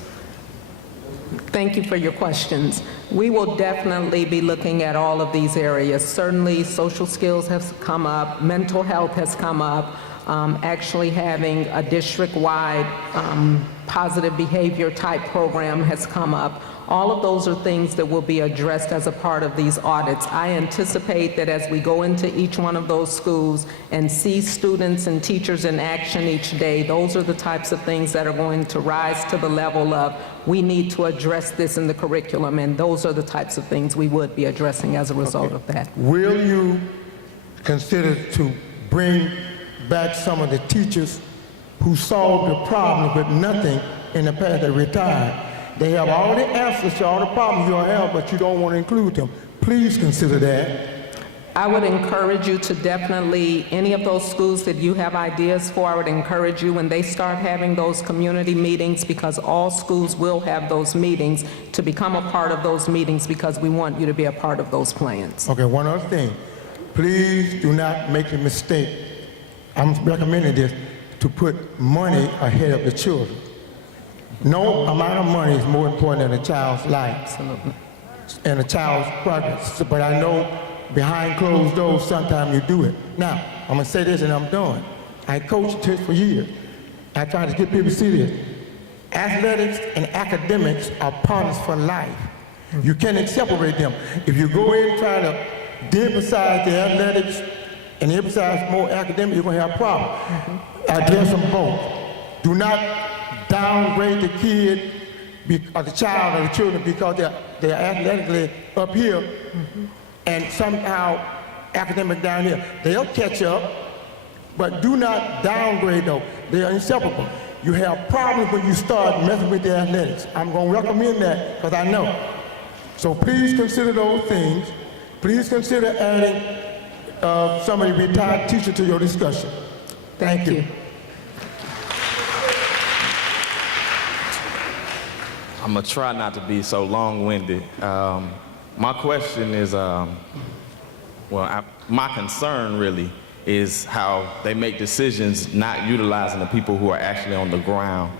Thank you for your questions. We will definitely be looking at all of these areas. Certainly, social skills has come up, mental health has come up, actually having a district-wide positive behavior type program has come up. All of those are things that will be addressed as a part of these audits. I anticipate that as we go into each one of those schools and see students and teachers in action each day, those are the types of things that are going to rise to the level of, we need to address this in the curriculum, and those are the types of things we would be addressing as a result of that. Will you consider to bring back some of the teachers who solved the problem with nothing in the past that retired. They have all the answers to all the problems you'll have, but you don't want to include them. Please consider that. I would encourage you to definitely, any of those schools that you have ideas for, I would encourage you when they start having those community meetings, because all schools will have those meetings, to become a part of those meetings, because we want you to be a part of those plans. Okay, one other thing. Please do not make the mistake, I'm recommending this, to put money ahead of the children. No amount of money is more important than a child's life and a child's progress. But I know behind closed doors, sometimes you do it. Now, I'm gonna say this and I'm done. I coached kids for years. I try to get people to see this. Athletics and academics are partners for life. You can't separate them. If you go in and try to de-emphasize the athletics and emphasize more academics, you're gonna have problems. Address them both. Do not downgrade the kid or the child or the children because they're athletically up here and somehow academic down here. They'll catch up, but do not downgrade them. They are inseparable. You have problems when you start messing with the athletics. I'm going to recommend that because I know. So please consider those things. Please consider adding some of the retired teachers to your discussion. Thank you. I'm gonna try not to be so long-winded. My question is, my concern really is how they make decisions not utilizing the people who are actually on the ground.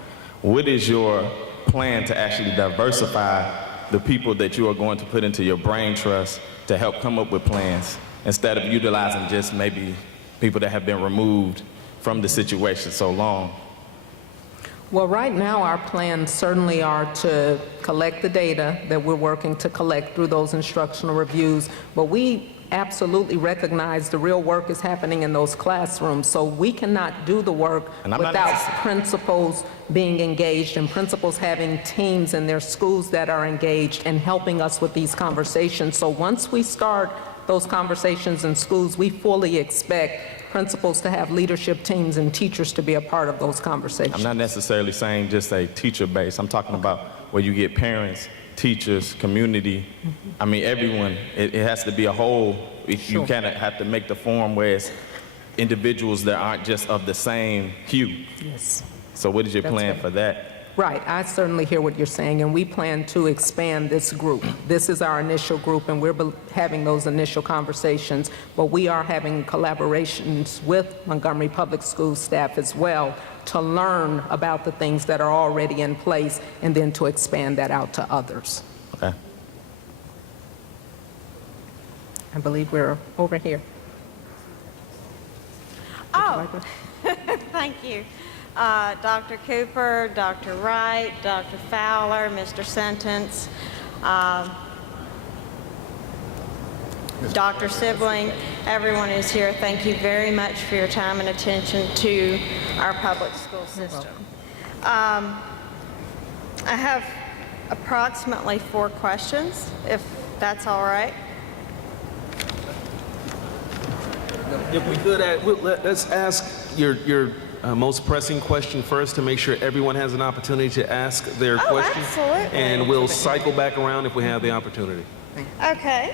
What is your plan to actually diversify the people that you are going to put into your brain trust to help come up with plans instead of utilizing just maybe people that have been removed from the situation so long? Well, right now, our plans certainly are to collect the data that we're working to collect through those instructional reviews, but we absolutely recognize the real work is happening in those classrooms, so we cannot do the work without principals being engaged and principals having teams in their schools that are engaged and helping us with these conversations. So once we start those conversations in schools, we fully expect principals to have leadership teams and teachers to be a part of those conversations. I'm not necessarily saying just a teacher base. I'm talking about where you get parents, teachers, community. I mean, everyone. It has to be a whole. You kind of have to make the forum where it's individuals that aren't just of the same hue. Yes. So what is your plan for that? Right, I certainly hear what you're saying, and we plan to expand this group. This is our initial group, and we're having those initial conversations, but we are having collaborations with Montgomery Public Schools staff as well to learn about the things that are already in place and then to expand that out to others. Okay. I believe we're over here. Oh, thank you. Dr. Cooper, Dr. Wright, Dr. Fowler, Mr. Sentence, Dr. Sibling, everyone is here. Thank you very much for your time and attention to our public school system. I have approximately 4 questions, if that's all right. If we could, let's ask your most pressing question first to make sure everyone has an opportunity to ask their question. Absolutely. And we'll cycle back around if we have the opportunity. Okay.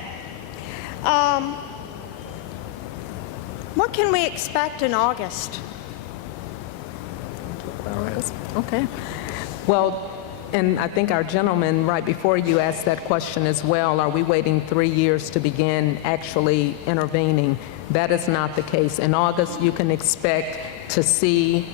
What can we expect in August? Okay. Well, and I think our gentleman right before you asked that question as well, are we waiting 3 years to begin actually intervening? That is not the case. In August, you can expect to see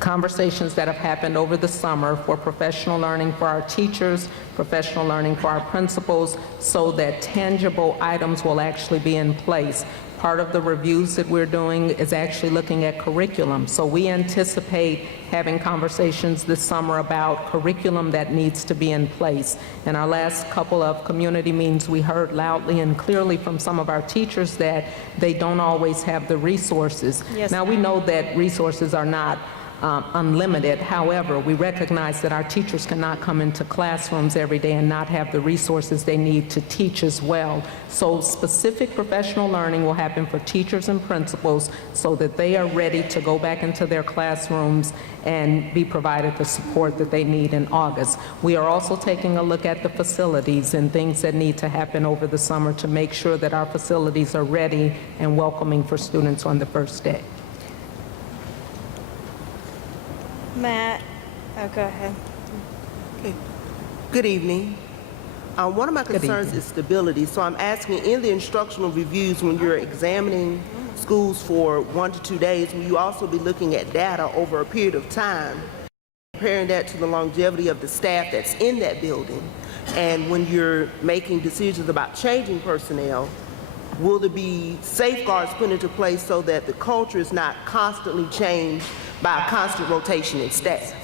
conversations that have happened over the summer for professional learning for our teachers, professional learning for our principals, so that tangible items will actually be in place. Part of the reviews that we're doing is actually looking at curriculum. So we anticipate having conversations this summer about curriculum that needs to be in place. In our last couple of community meetings, we heard loudly and clearly from some of our teachers that they don't always have the resources. Yes, now, we know that resources are not unlimited. However, we recognize that our teachers cannot come into classrooms every day and not have the resources they need to teach as well. So specific professional learning will happen for teachers and principals so that they are ready to go back into their classrooms and be provided the support that they need in August. We are also taking a look at the facilities and things that need to happen over the summer to make sure that our facilities are ready and welcoming for students on the first day. Matt, oh, go ahead. Okay. Good evening. One of my concerns is stability. So I'm asking, in the instructional reviews, when you're examining schools for 1 to 2 days, will you also be looking at data over a period of time, comparing that to the longevity of the staff that's in that building? And when you're making decisions about changing personnel, will there be safeguards put into place so that the culture is not constantly changed by a constant rotation in staff?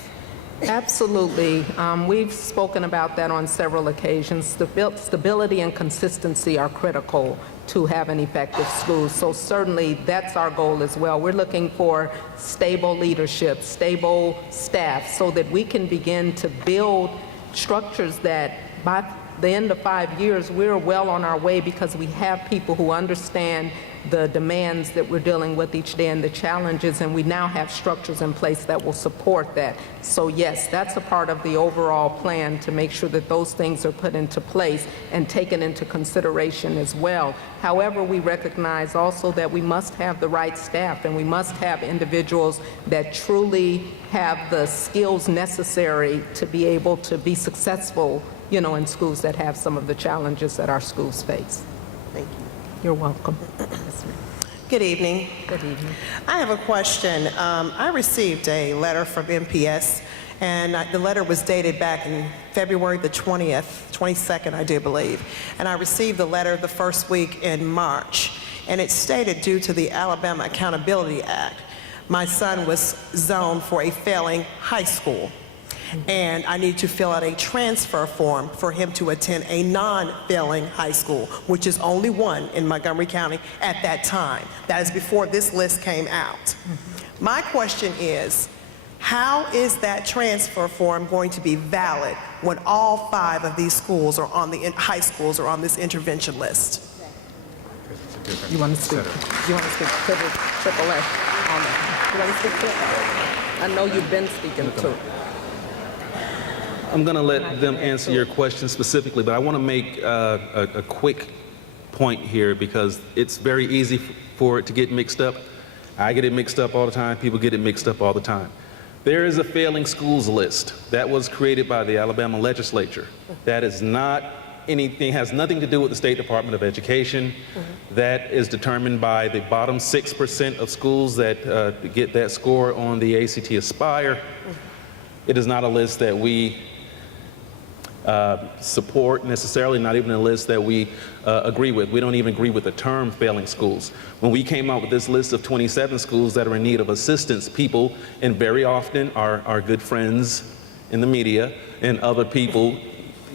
Absolutely. We've spoken about that on several occasions. Stability and consistency are critical to have an effective school. So certainly that's our goal as well. We're looking for stable leadership, stable staff, so that we can begin to build structures that by the end of 5 years, we're well on our way because we have people who understand the demands that we're dealing with each day and the challenges, and we now have structures in place that will support that. So yes, that's a part of the overall plan to make sure that those things are put into place and taken into consideration as well. However, we recognize also that we must have the right staff and we must have individuals that truly have the skills necessary to be able to be successful, you know, in schools that have some of the challenges that our schools face. Thank you. You're welcome. Good evening. Good evening. I have a question. I received a letter from MPS, and the letter was dated back in February the 22nd, I do believe. And I received the letter the first week in March, and it stated, due to the Alabama Accountability Act, my son was zoned for a failing high school, and I need to fill out a transfer form for him to attend a non-failing high school, which is only one in Montgomery County at that time. That is before this list came out. My question is, how is that transfer form going to be valid when all 5 of these schools are on the high schools are on this intervention list? You want to speak? You want to speak to the AAA on that? You want to speak to it? I know you've been speaking to it. I'm going to let them answer your question specifically, but I want to make a quick point here because it's very easy for it to get mixed up. I get it mixed up all the time. People get it mixed up all the time. There is a failing schools list that was created by the Alabama legislature. That is not anything, has nothing to do with the State Department of Education. That is determined by the bottom 6% of schools that get that score on the ACT Aspire. It is not a list that we support necessarily, not even a list that we agree with. We don't even agree with the term failing schools. When we came out with this list of 27 schools that are in need of assistance, people, and very often our good friends in the media and other people,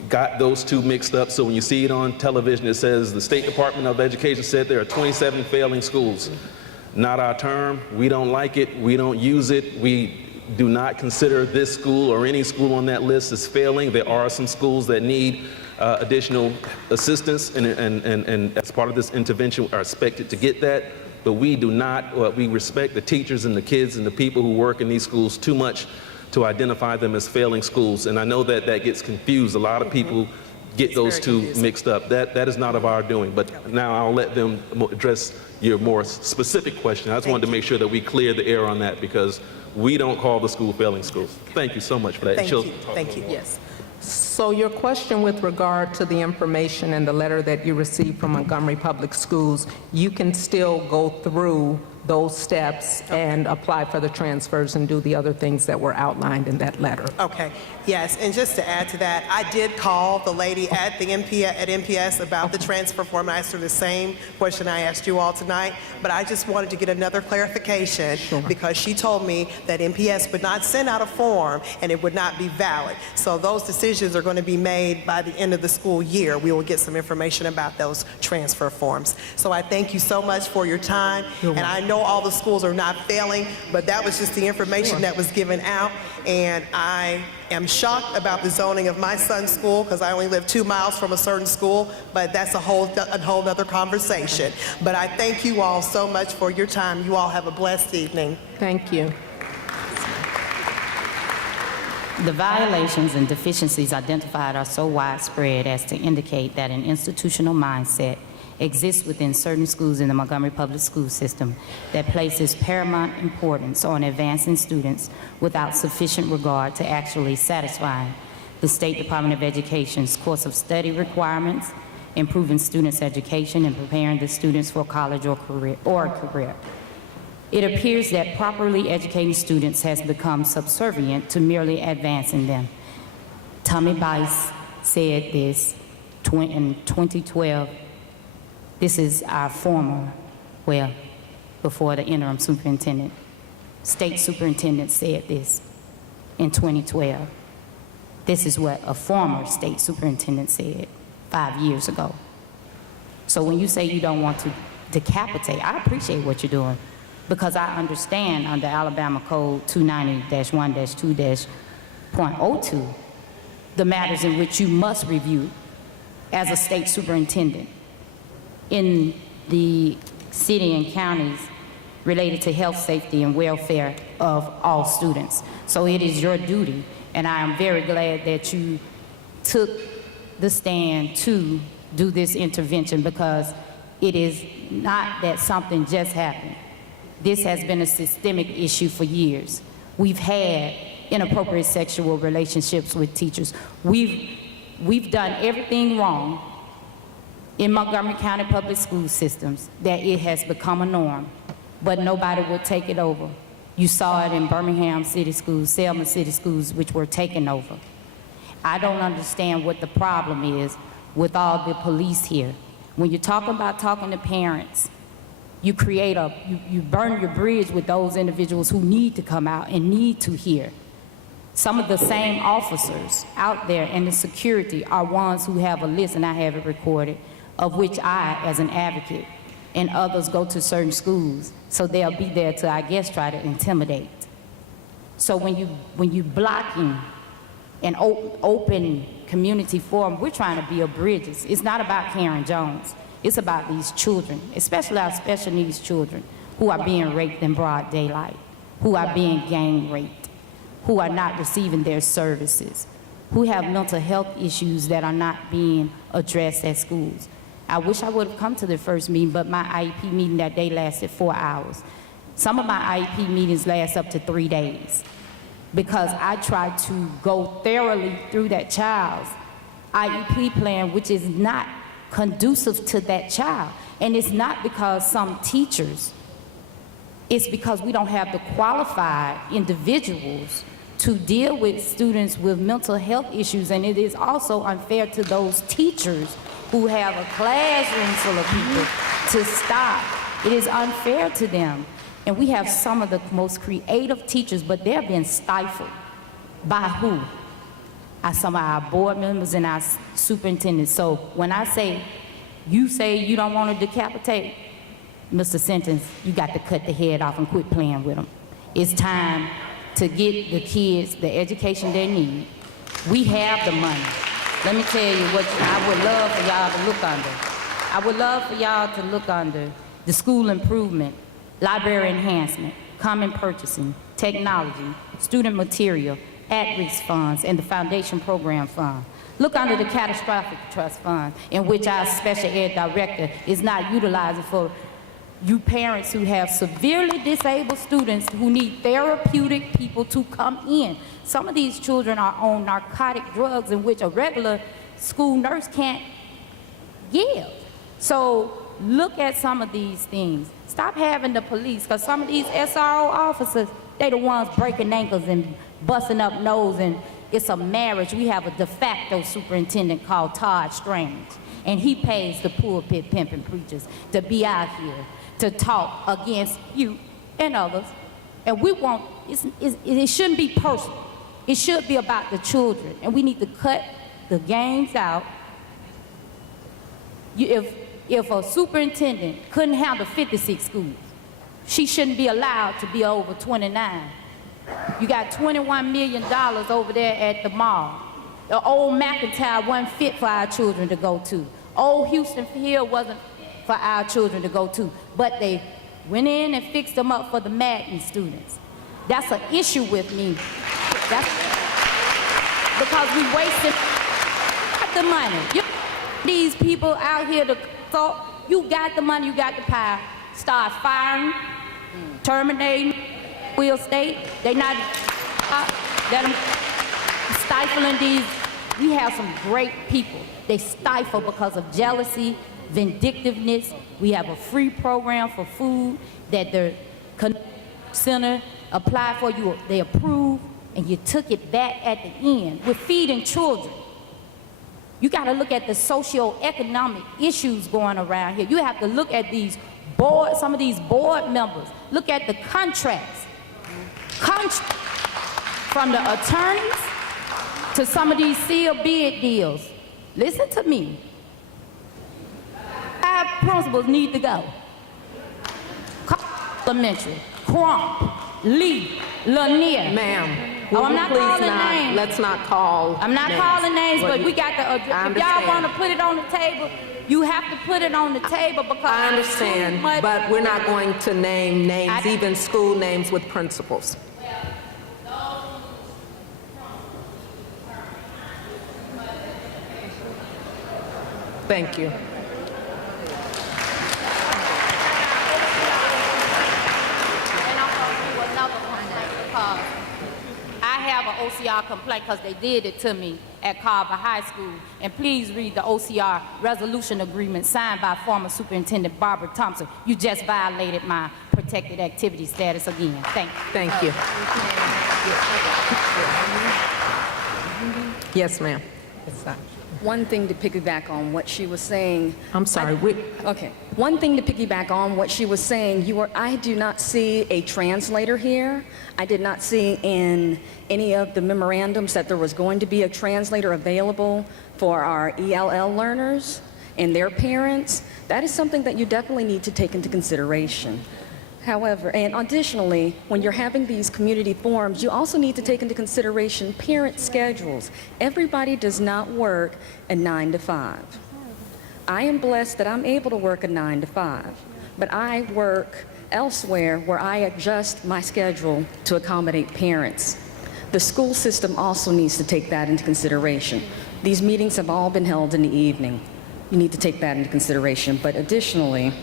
got those two mixed up. So when you see it on television, it says the State Department of Education said there are 27 failing schools. Not our term. We don't like it. We don't use it. We do not consider this school or any school on that list as failing. There are some schools that need additional assistance, and as part of this intervention are expected to get that, but we do not, we respect the teachers and the kids and the people who work in these schools too much to identify them as failing schools. And I know that that gets confused. A lot of people get those two mixed up. That is not of our doing, but now I'll let them address your more specific question. I just wanted to make sure that we clear the air on that because we don't call the school failing schools. Thank you so much for that. Thank you. Thank you. Yes. So your question with regard to the information and the letter that you received from Montgomery Public Schools, you can still go through those steps and apply for the transfers and do the other things that were outlined in that letter. Okay, yes, and just to add to that, I did call the lady at the MPS about the transfer form. I asked her the same question I asked you all tonight, but I just wanted to get another clarification because she told me that MPS would not send out a form and it would not be valid. So those decisions are going to be made by the end of the school year. We will get some information about those transfer forms. So I thank you so much for your time, and I know know all the schools are not failing, but that was just the information that was given out. And I am shocked about the zoning of my son's school because I only live 2 miles from a certain school, but that's a whole other conversation. But I thank you all so much for your time. You all have a blessed evening. Thank you. The violations and deficiencies identified are so widespread as to indicate that an institutional mindset exists within certain schools in the Montgomery Public School System that places paramount importance on advancing students without sufficient regard to actually satisfying the State Department of Education's course of study requirements, improving students' education, and preparing the students for college or career. It appears that properly educating students has become subservient to merely advancing them. Tommy Bice said this in 2012. This is our former, well, before the interim superintendent, state superintendent said this in 2012. This is what a former state superintendent said 5 years ago. So when you say you don't want to decapitate, I appreciate what you're doing, because I understand under Alabama Code 290-1-2-.02, the matters in which you must review as a state superintendent in the city and counties related to health, safety, and welfare of all students. So it is your duty, and I am very glad that you took the stand to do this intervention, because it is not that something just happened. This has been a systemic issue for years. We've had inappropriate sexual relationships with teachers. We've done everything wrong in Montgomery County public school systems that it has become a norm, but nobody will take it over. You saw it in Birmingham City Schools, Selma City Schools, which were taken over. I don't understand what the problem is with all the police here. When you're talking about talking to parents, you create you burn your bridge with those individuals who need to come out and need to hear. Some of the same officers out there in the security are ones who have a list, and I have it recorded, of which I, as an advocate, and others go to certain schools, so they'll be there to, I guess, try to intimidate. So when you blocking an open community forum, we're trying to build bridges. It's not about Karen Jones. It's about these children, especially our special needs children, who are being raped in broad daylight, who are being gang raped, who are not receiving their services, who have mental health issues that are not being addressed at schools. I wish I would have come to the first meeting, but my IEP meeting that day lasted 4 hours. Some of my IEP meetings last up to 3 days, because I try to go thoroughly through that child's IEP plan, which is not conducive to that child. And it's not because some teachers, it's because we don't have the qualified individuals to deal with students with mental health issues. And it is also unfair to those teachers who have a classroom full of people to stop. It is unfair to them. And we have some of the most creative teachers, but they're being stifled. By who? Some of our board members and our superintendents. So when I say, you say you don't want to decapitate, Mr. Sentence, you got to cut the head off and quit playing with them. It's time to get the kids the education they need. We have the money. Let me tell you what I would love for y'all to look under. I would love for y'all to look under the school improvement, library enhancement, common purchasing, technology, student material, at-risk funds, and the foundation program fund. Look under the catastrophic trust fund, in which our special ed director is not utilizing for you parents who have severely disabled students who need therapeutic people to come in. Some of these children are on narcotic drugs in which a regular school nurse can't give. So look at some of these things. Stop having the police, because some of these SRO officers, they the ones breaking ankles and busting up nose, and it's a marriage. We have a de facto superintendent called Todd Strange, and he pays the pulpit pimping preachers to be out here to talk against you and others. And we want, it shouldn't be personal. It should be about the children, and we need to cut the games out. If a superintendent couldn't handle 56 schools, she shouldn't be allowed to be over 29. You got $21 million over there at the mall. The old McIntyre wasn't fit for our children to go to. Old Houston Hill wasn't for our children to go to, but they went in and fixed them up for the Madden students. That's an issue with me. That's because we wasted the money. These people out here to talk, you got the money, you got the power. Start firing, terminating real estate. They not let them stifling these. We have some great people. They stifle because of jealousy, vindictiveness. We have a free program for food that the center applied for you. They approved, and you took it back at the end. We're feeding children. You got to look at the socio-economic issues going around here. You have to look at these board, some of these board members. Look at the contracts. From the attorneys to some of these sealed bid deals. Listen to me. 5 principals need to go. Elementary, Crump, Lee, Lanier. Ma'am. Oh, I'm not calling names. Let's not call I'm not names. calling names, but we got to, if y'all want to understand. put it on the table, you have to put it on the table because I there's too understand, much- but we're not going to name names, I- even school names with principals. Thank you. And I'm going to do another complaint because I have an OCR complaint because they did it to me at Carver High School. And please read the OCR resolution agreement signed by former Superintendent Barbara Thompson. You just violated my protected activity status again. Thank you. Thank you. Yes, ma'am. One thing to piggyback on what she was saying. I'm sorry. Okay. One thing to piggyback on what she was saying. I do not see a translator here. I did not see in any of the memorandums that there was going to be a translator available for our ELL learners and their parents. That is something that you definitely need to take into consideration. However, and additionally, when you're having these community forums, you also need to take into consideration parent schedules. Everybody does not work a 9 to 5. I am blessed that I'm able to work a 9 to 5, but I work elsewhere where I adjust my schedule to accommodate parents. The school system also needs to take that into consideration. These meetings have all been held in the evening. You need to take that into consideration, but additionally,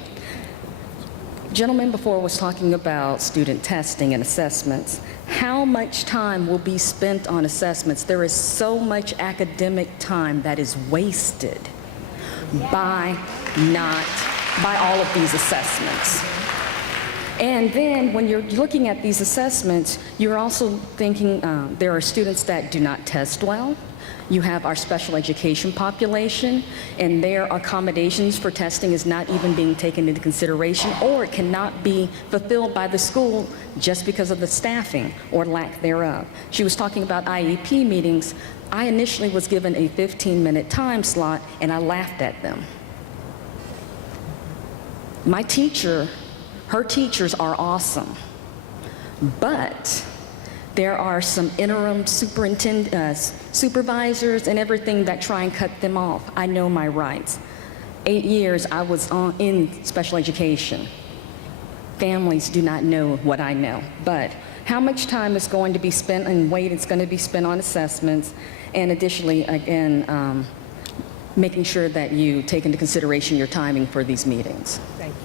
gentleman before was talking about student testing and assessments. How much time will be spent on assessments? There is so much academic time that is wasted by all of these assessments. And then when you're looking at these assessments, you're also thinking there are students that do not test well. You have our special education population, and their accommodations for testing is not even being taken into consideration, or it cannot be fulfilled by the school just because of the staffing or lack thereof. She was talking about IEP meetings. I initially was given a 15-minute time slot, and I laughed at them. My teacher, her teachers are awesome, but there are some interim supervisors and everything that try and cut them off. I know my rights. 8 years I was in special education. Families do not know what I know, but how much time is going to be spent and weight is going to be spent on assessments, and additionally, again, making sure that you take into consideration your timing for these meetings. Thank you.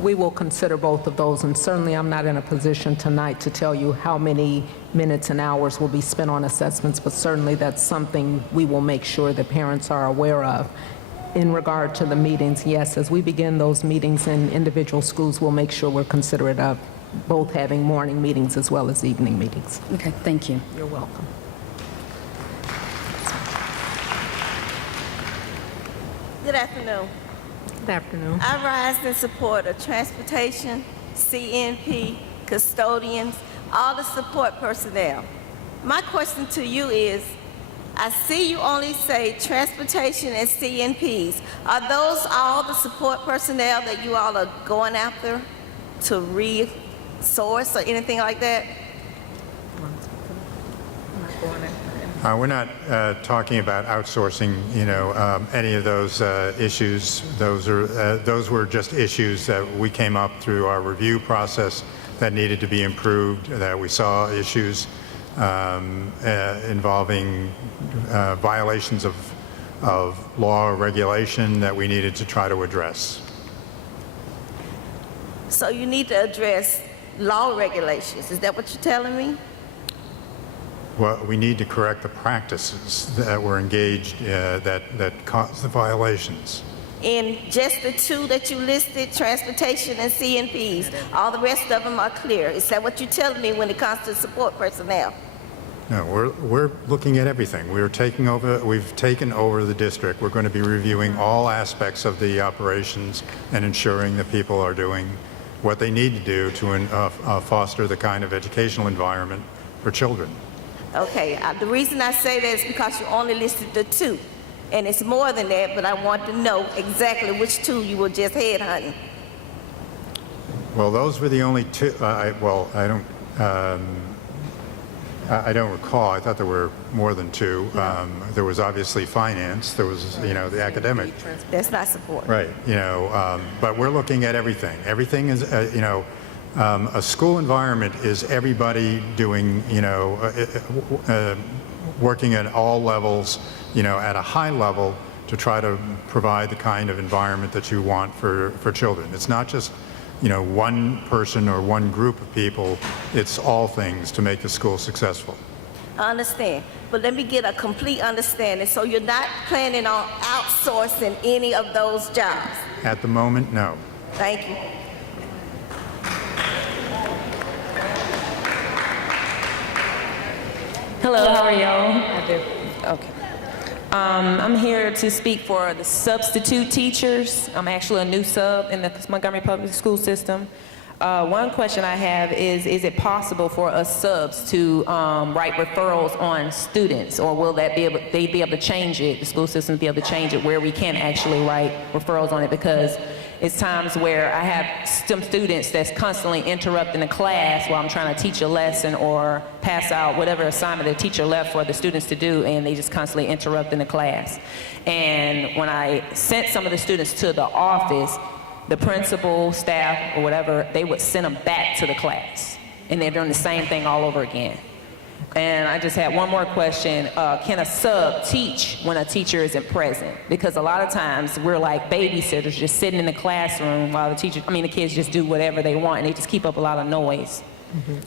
We will consider both of those, and certainly I'm not in a position tonight to tell you how many minutes and hours will be spent on assessments, but certainly that's something we will make sure that parents are aware of. In regard to the meetings, yes, as we begin those meetings in individual schools, we'll make sure we're considerate of both having morning meetings as well as evening meetings. Okay, thank you. You're welcome. Good afternoon. Good afternoon. I rise in support of transportation, CNP, custodians, all the support personnel. My question to you is, I see you only say transportation and CNPs. Are those all the support personnel that you all are going after? to resource or anything like that? We're not talking about outsourcing, any of those issues. Those were just issues that we came up through our review process that needed to be improved, that we saw issues involving violations of law or regulation that we needed to try to address. So you need to address law regulations. Is that what you're telling me? Well, we need to correct the practices that were engaged that caused the violations. In just the two that you listed, transportation and CNPs, all the rest of them are clear. Is that what you're telling me when it comes to support personnel? No, we're looking at everything. We've taken over the district. We're going to be reviewing all aspects of the operations and ensuring that people are doing what they need to do to foster the kind of educational environment for children. Okay, the reason I say that is because you only listed the two. And it's more than that, but I want to know exactly which two you were just headhunting. Well, those were the only two. I don't recall. I thought there were more than two. There was obviously finance. There was, the academic. That's not support. Right. But we're looking at everything. Everything is, a school environment is everybody doing, working at all levels, at a high level to try to provide the kind of environment that you want for children. It's not just, one person or one group of people. It's all things to make the school successful. I understand, but let me get a complete understanding. So you're not planning on outsourcing any of those jobs? At the moment, no. Thank you. Hello, how are y'all? Okay. I'm here to speak for the substitute teachers. I'm actually a new sub in the Montgomery Public School System. One question I have is it possible for us subs to write referrals on students, or will they be able to change it, the school system be able to change it where we can actually write referrals on it? Because it's times where I have some students that's constantly interrupting the class while I'm trying to teach a lesson or pass out whatever assignment the teacher left for the students to do, and they just constantly interrupting the class. And when I sent some of the students to the office, the principal, staff, or whatever, they would send them back to the class. And they're doing the same thing all over again. And I just had one more question. Can a sub teach when a teacher isn't present? Because a lot of times we're like babysitters just sitting in the classroom while the kids just do whatever they want, and they just keep up a lot of noise.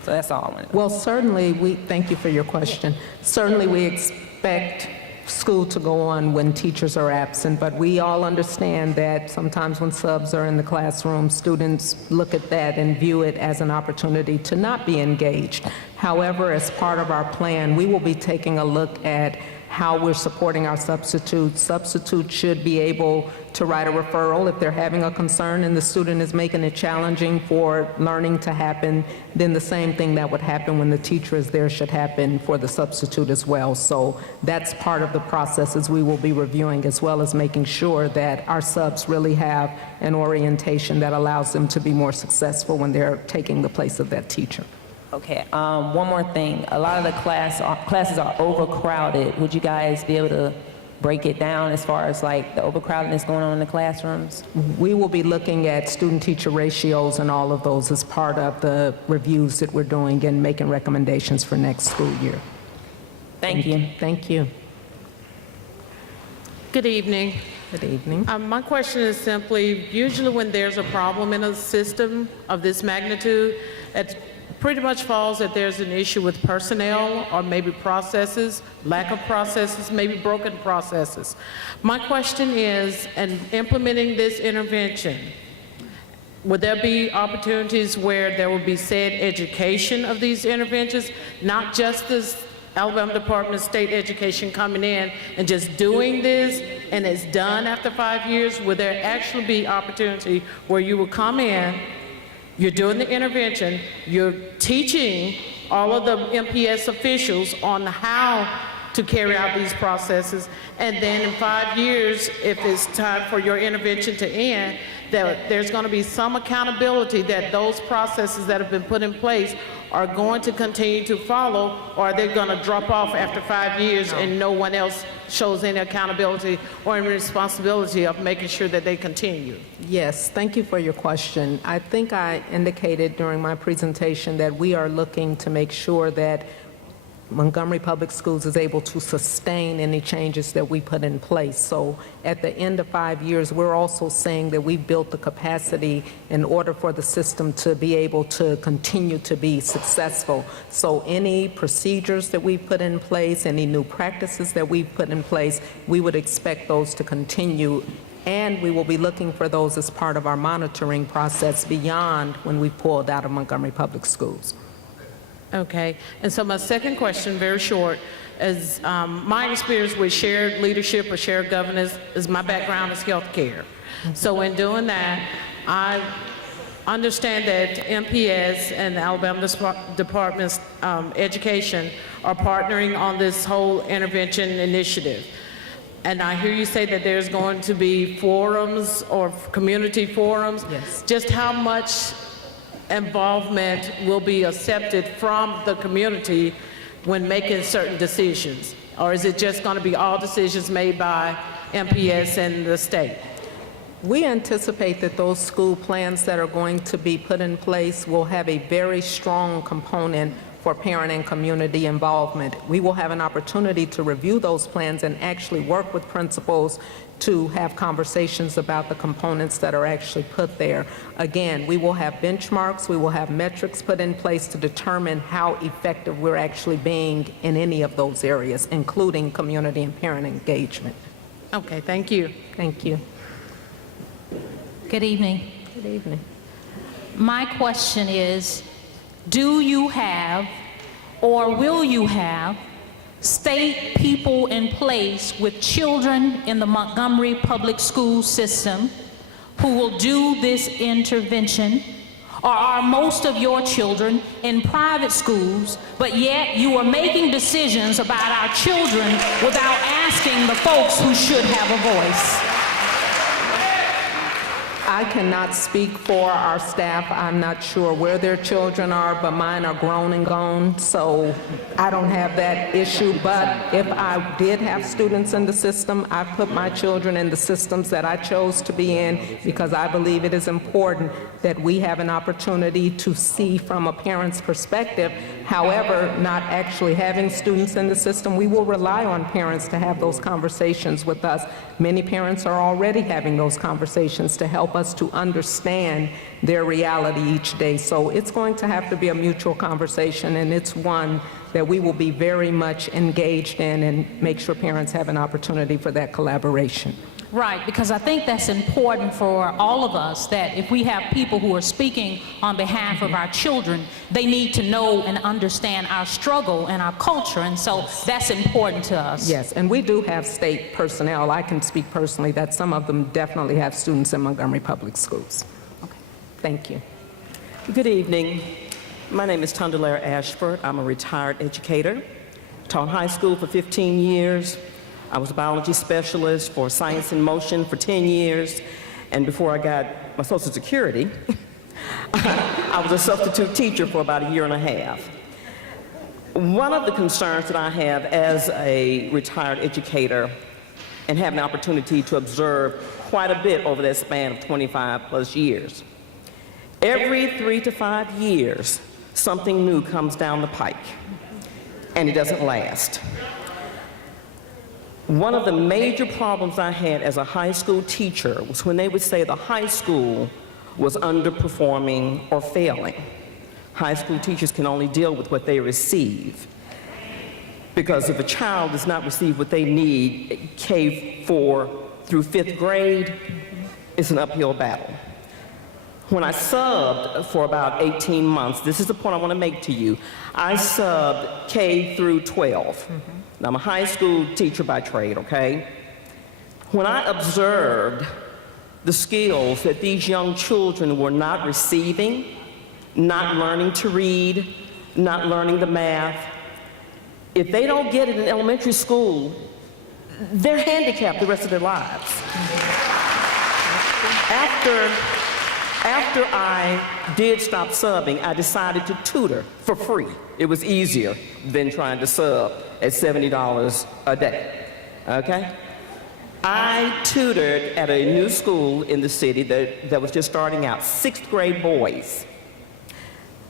So that's all I wanted to know. Well, certainly, thank you for your question. Certainly, we expect school to go on when teachers are absent, but we all understand that sometimes when subs are in the classroom, students look at that and view it as an opportunity to not be engaged. However, as part of our plan, we will be taking a look at how we're supporting our substitutes. Substitutes should be able to write a referral if they're having a concern and the student is making it challenging for learning to happen. Then the same thing that would happen when the teacher is there should happen for the substitute as well. So that's part of the processes we will be reviewing, as well as making sure that our subs really have an orientation that allows them to be more successful when they're taking the place of that teacher. Okay, one more thing. A lot of the classes are overcrowded. Would you guys be able to break it down as far as like the overcrowdedness going on in the classrooms? We will be looking at student-teacher ratios and all of those as part of the reviews that we're doing and making recommendations for next school year. Thank you. Thank you. Good evening. Good evening. My question is simply, usually when there's a problem in a system of this magnitude, it pretty much falls that there's an issue with personnel or maybe processes, lack of processes, maybe broken processes. My question is, in implementing this intervention, would there be opportunities where there would be said education of these interventions, not just this Alabama Department of State Education coming in and just doing this and it's done after 5 years? Would there actually be opportunity where you would come in, you're doing the intervention, you're teaching all of the MPS officials on how to carry out these processes. And then in 5 years, if it's time for your intervention to end, that there's going to be some accountability that those processes that have been put in place are going to continue to follow, or are they going to drop off after 5 years and no one else shows any accountability or any responsibility of making sure that they continue? Yes, thank you for your question. I think I indicated during my presentation that we are looking to make sure that Montgomery Public Schools is able to sustain any changes that we put in place. So at the end of 5 years, we're also saying that we built the capacity in order for the system to be able to continue to be successful. So any procedures that we put in place, any new practices that we put in place, we would expect those to continue, and we will be looking for those as part of our monitoring process beyond when we pulled out of Montgomery Public Schools. Okay, and so my second question, very short, is my experience with shared leadership or shared governance is my background is healthcare. So in doing that, I understand that MPS and the Alabama Department of Education are partnering on this whole intervention initiative. And I hear you say that there's going to be forums or community forums. Yes. Just how much involvement will be accepted from the community when making certain decisions? Or is it just going to be all decisions made by MPS and the state? We anticipate that those school plans that are going to be put in place will have a very strong component for parent and community involvement. We will have an opportunity to review those plans and actually work with principals to have conversations about the components that are actually put there. Again, we will have benchmarks, we will have metrics put in place to determine how effective we're actually being in any of those areas, including community and parent engagement. Okay, thank you. Thank you. Good evening. Good evening. My question is, do you have or will you have state people in place with children in the Montgomery Public School system who will do this intervention? Or are most of your children in private schools, but yet you are making decisions about our children without asking the folks who should have a voice? I cannot speak for our staff. I'm not sure where their children are, but mine are grown and gone, so I don't have that issue. But if I did have students in the system, I put my children in the systems that I chose to be in because I believe it is important that we have an opportunity to see from a parent's perspective. However, not actually having students in the system, we will rely on parents to have those conversations with us. Many parents are already having those conversations to help us to understand their reality each day. So it's going to have to be a mutual conversation, and it's one that we will be very much engaged in and make sure parents have an opportunity for that collaboration. Right, because I think that's important for all of us, that if we have people who are speaking on behalf of our children, they need to know and understand our struggle and our culture, and so that's important to us. Yes, and we do have state personnel. I can speak personally that some of them definitely have students in Montgomery Public Schools. Okay. Thank you. Good evening. My name is Tondelaire Ashford. I'm a retired educator. Taught high school for 15 years. I was a biology specialist for Science in Motion for 10 years, and before I got my Social Security, I was a substitute teacher for about 1.5 years. One of the concerns that I have as a retired educator and have an opportunity to observe quite a bit over that span of 25+ years, every 3 to 5 years, something new comes down the pike, and it doesn't last. One of the major problems I had as a high school teacher was when they would say the high school was underperforming or failing. High school teachers can only deal with what they receive, because if a child does not receive what they need, K4 through 5th grade, it's an uphill battle. When I subbed for about 18 months, this is the point I want to make to you, I subbed K through 12. Now, I'm a high school teacher by trade, okay? When I observed the skills that these young children were not receiving, not learning to read, not learning the math, If they don't get it in elementary school, they're handicapped the rest of their lives. After I did stop subbing, I decided to tutor for free. It was easier than trying to sub at $70 a day, okay? I tutored at a new school in the city that was just starting out, 6th grade boys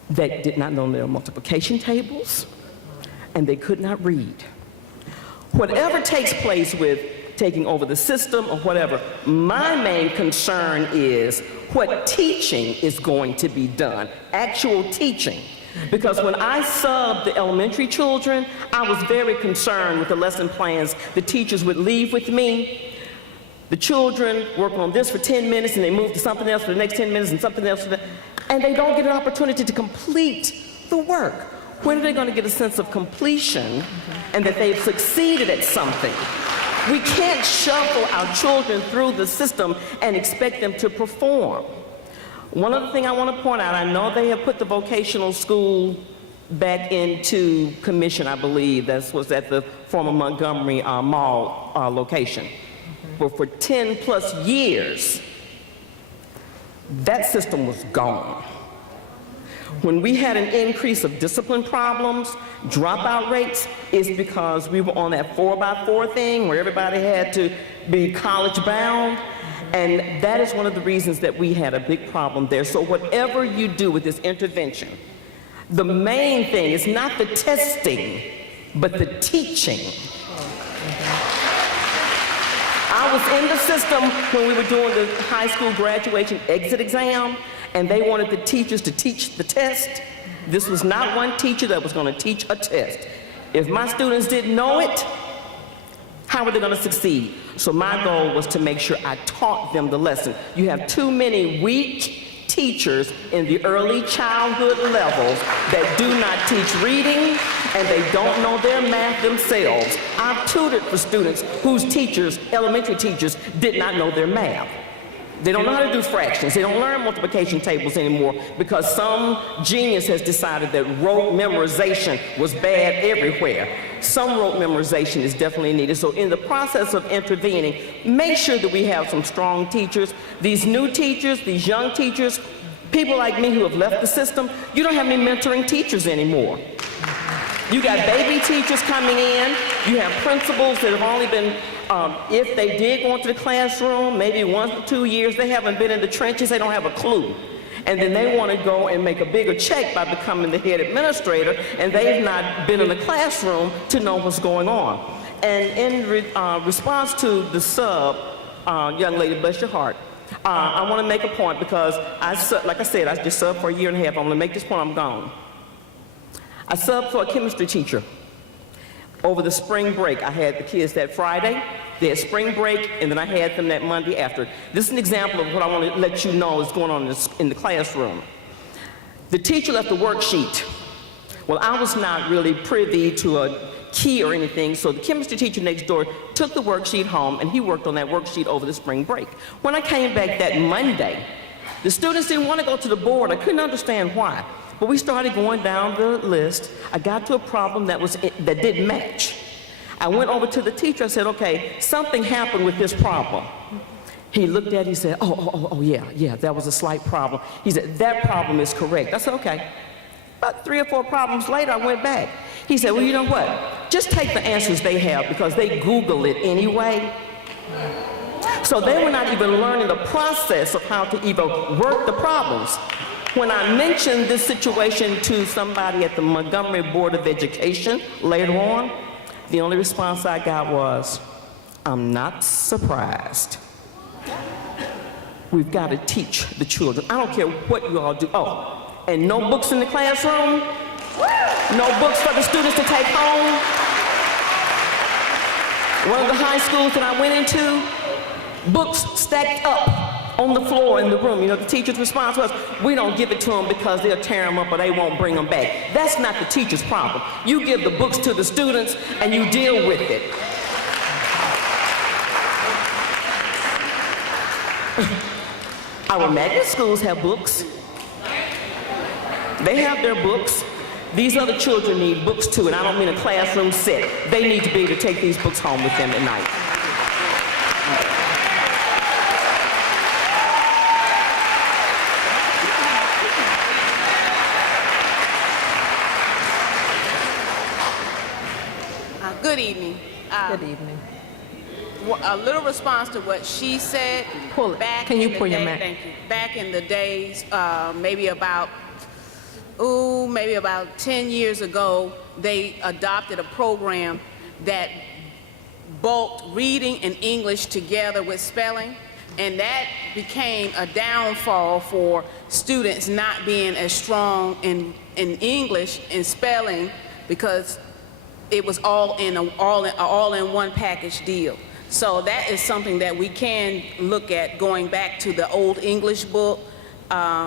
that did not know their multiplication tables, and they could not read. Whatever takes place with taking over the system or whatever, my main concern is what teaching is going to be done, actual teaching. Because when I subbed the elementary children, I was very concerned with the lesson plans the teachers would leave with me. The children work on this for 10 minutes and they move to something else for the next 10 minutes and something else, and they don't get an opportunity to complete the work. When are they going to get a sense of completion and that they've succeeded at something? We can't shuffle our children through the system and expect them to perform. One other thing I want to point out, I know they have put the vocational school back into commission, I believe. That was at the former Montgomery Mall location. But for 10 plus years, that system was gone. When we had an increase of discipline problems, dropout rates, is because we were on that 4x4 thing where everybody had to be college bound. And that is one of the reasons that we had a big problem there. So whatever you do with this intervention, the main thing is not the testing, but the teaching. I was in the system when we were doing the high school graduation exit exam, and they wanted the teachers to teach the test. This was not one teacher that was going to teach a test. If my students didn't know it, how were they going to succeed? So my goal was to make sure I taught them the lesson. You have too many weak teachers in the early childhood levels that do not teach reading, and they don't know their math themselves. I've tutored for students whose teachers, elementary teachers, did not know their math. They don't know how to do fractions. They don't learn multiplication tables anymore because some genius has decided that rote memorization was bad everywhere. Some rote memorization is definitely needed. So in the process of intervening, make sure that we have some strong teachers. These new teachers, these young teachers, people like me who have left the system, you don't have any mentoring teachers anymore. You got baby teachers coming in. You have principals that have only been, if they did go into the classroom, maybe 1 or 2 years, they haven't been in the trenches, they don't have a clue. And then they want to go and make a bigger check by becoming the head administrator, and they've not been in the classroom to know what's going on. And in response to the sub, young lady, bless your heart, I want to make a point because like I said, I just subbed for 1.5 years. I'm going to make this point, I'm gone. I subbed for a chemistry teacher. Over the spring break, I had the kids that Friday, they had spring break, and then I had them that Monday after. This is an example of what I want to let you know is going on in the classroom. The teacher left a worksheet. Well, I was not really privy to a key or anything, so the chemistry teacher next door took the worksheet home, and he worked on that worksheet over the spring break. When I came back that Monday, the students didn't want to go to the board. I couldn't understand why. But we started going down the list. I got to a problem that didn't match. I went over to the teacher. I said, okay, something happened with this problem. He looked at it, he said, oh, yeah, that was a slight problem. He said, that problem is correct. I said, okay. About 3 or 4 problems later, I went back. He said, well, you know what? Just take the answers they have because they Google it anyway. So they were not even learning the process of how to even work the problems. When I mentioned this situation to somebody at the Montgomery Board of Education later on, the only response I got was, I'm not surprised. We've got to teach the children. I don't care what you all do. Oh, and no books in the classroom? No books for the students to take home? One of the high schools that I went into, books stacked up on the floor in the room. You know, the teacher's response was, we don't give it to them because they'll tear them up or they won't bring them back. That's not the teacher's problem. You give the books to the students and you deal with it. Our magnet schools have books. They have their books. These other children need books too, and I don't mean a classroom set. They need to be able to take these books home with them at night. Good evening. Good evening. A little response to what she said. Can you pull your mic? Thank you. Back in the days, maybe about 10 years ago, they adopted a program that bulked reading and English together with spelling, and that became a downfall for students not being as strong in English and spelling because it was all in one package deal. So that is something that we can look at, going back to the old English book,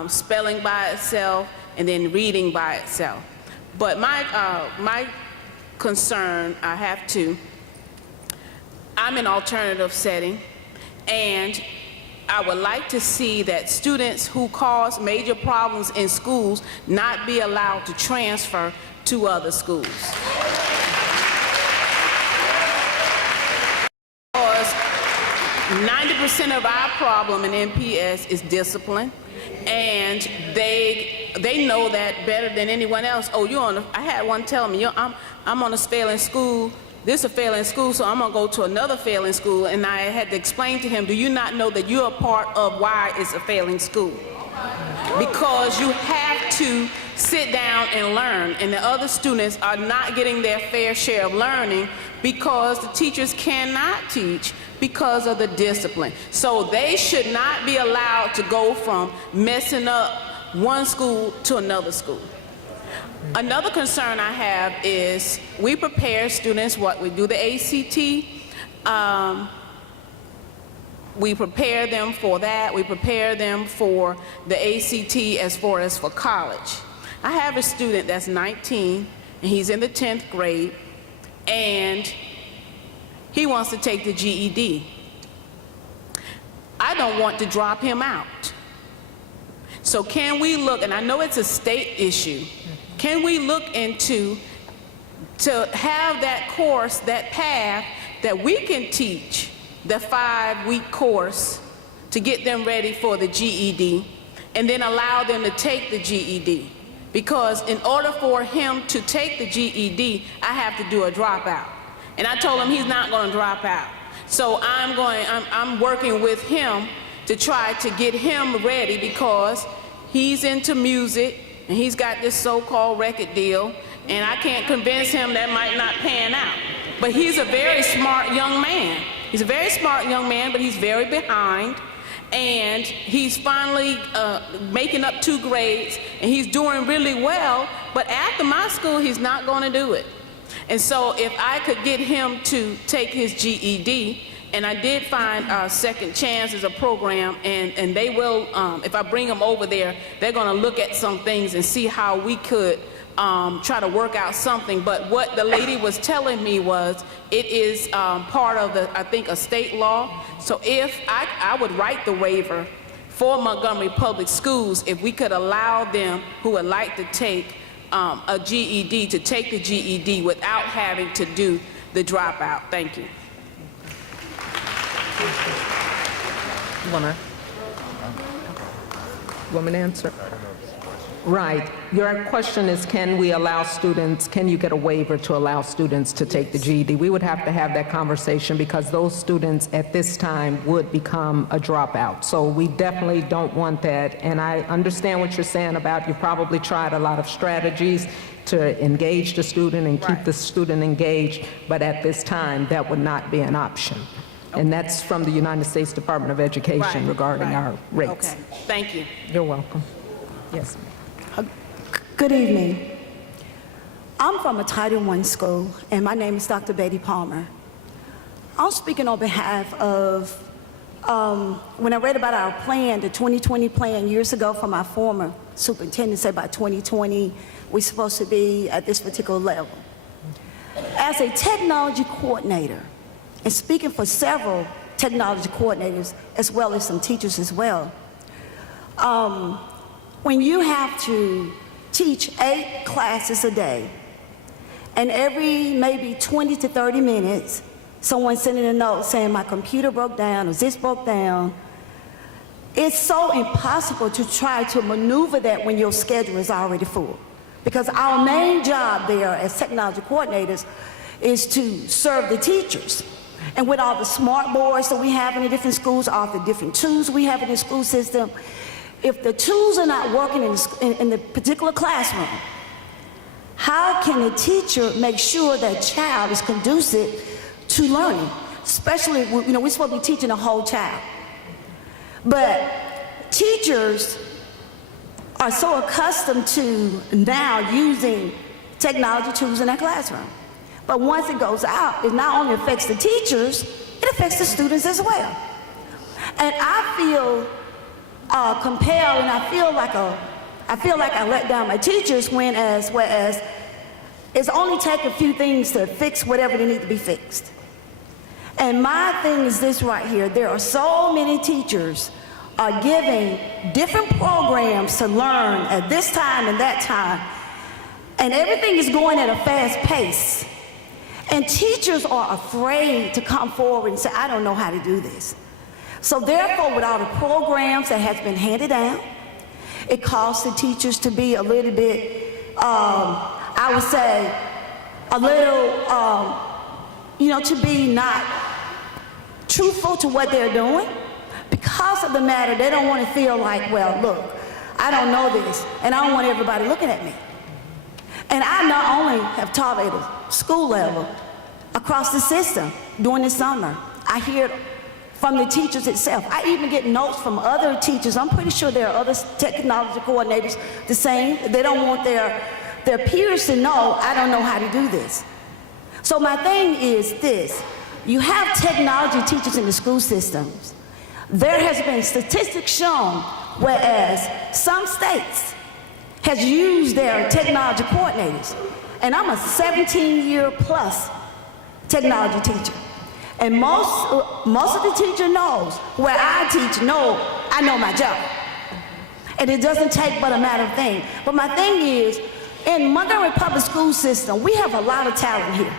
spelling by itself, and then reading by itself. But my concern, I'm in alternative setting, and I would like to see that students who cause major problems in schools not be allowed to transfer to other schools. Because 90% of our problem in MPS is discipline, and they know that better than anyone else. Oh, I had one telling me, I'm on a failing school. This is a failing school, so I'm gonna go to another failing school. And I had to explain to him, do you not know that you're a part of why it's a failing school? Because you have to sit down and learn, and the other students are not getting their fair share of learning because the teachers cannot teach because of the discipline. So they should not be allowed to go from messing up one school to another school. Another concern I have is we prepare students, we do the ACT, we prepare them for that, we prepare them for the ACT as far as for college. I have a student that's 19, and he's in the 10th grade, and he wants to take the GED. I don't want to drop him out. So can we look, and I know it's a state issue, can we look into to have that course, that path that we can teach, the 5-week course to get them ready for the GED, and then allow them to take the GED? Because in order for him to take the GED, I have to do a dropout. And I told him he's not going to drop out. So I'm working with him to try to get him ready, because he's into music and he's got this so-called record deal, and I can't convince him that might not pan out. But he's a very smart young man. He's a very smart young man, but he's very behind. And he's finally making up 2 grades, and he's doing really well, but after my school, he's not going to do it. And so if I could get him to take his GED, and I did find Second Chance as a program, and they will, if I bring them over there, they're going to look at some things and see how we could try to work out something. But what the lady was telling me was it is part of I think a state law. So if I would write the waiver for Montgomery Public Schools, if we could allow them who would like to take a GED to take the GED without having to do the dropout. Thank you. You want me to answer? Right. Your question is, can we allow students, can you get a waiver to allow students to take the GED? We would have to have that conversation, because those students at this time would become a dropout. So we definitely don't want that. And I understand what you're saying about you probably tried a lot of strategies to engage the student and keep the student engaged, but at this time that would not be an option. Okay. And that's from the United States Department of Education regarding our rates. Okay. Thank you. You're welcome. Yes. Good evening. I'm from a Title I school, and my name is Dr. Betty Palmer. I'm speaking on behalf of, when I read about our plan, the 2020 plan years ago from our former superintendent, said by 2020, we're supposed to be at this particular level. As a technology coordinator, and speaking for several technology coordinators, as well as some teachers as well, when you have to teach 8 classes a day, and every maybe 20 to 30 minutes, someone's sending a note saying my computer broke down or this broke down. It's so impossible to try to maneuver that when your schedule is already full. Because our main job there as technology coordinators is to serve the teachers. And with all the smart boards that we have in the different schools, all the different tools we have in the school system, if the tools are not working in the particular classroom, how can the teacher make sure that child is conducive to learning? Especially, you know, we're supposed to be teaching the whole child. But teachers are so accustomed to now using technology tools in their classroom. But once it goes out, it not only affects the teachers, it affects the students as well. And I feel compelled, and I feel like I let down my teachers whereas it's only take a few things to fix whatever they need to be fixed. And my thing is this right here. There are so many teachers are giving different programs to learn at this time and that time, and everything is going at a fast pace. And teachers are afraid to come forward and say, I don't know how to do this. So therefore, with all the programs that has been handed down, it causes the teachers to be a little bit, I would say, a little, to be not truthful to what they're doing. Because of the matter, they don't want to feel like, well, look, I don't know this, and I don't want everybody looking at me. And I not only have taught at a school level, across the system during the summer, I hear it from the teachers itself. I even get notes from other teachers. I'm pretty sure there are other technology coordinators the same. They don't want their peers to know, I don't know how to do this. So my thing is this. You have technology teachers in the school systems. There has been statistics shown, whereas some states has used their technology coordinators. And I'm a 17-year plus technology teacher. And most of the teacher knows where I teach, I know my job. And it doesn't take but a matter of thing. But my thing is, in Montgomery Public School System, we have a lot of talent here.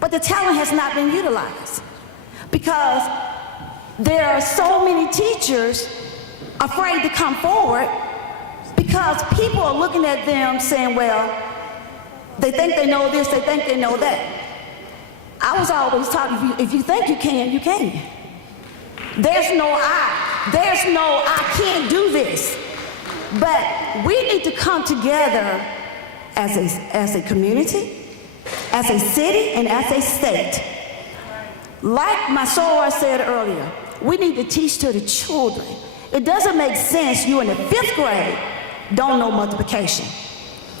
But the talent has not been utilized. Because there are so many teachers afraid to come forward because people are looking at them saying, well, they think they know this, they think they know that. I was always taught, if you think you can, you can. There's no I can't do this. But we need to come together as a community, as a city, and as a state. Like my soror said earlier, we need to teach to the children. It doesn't make sense you in the 5th grade don't know multiplication.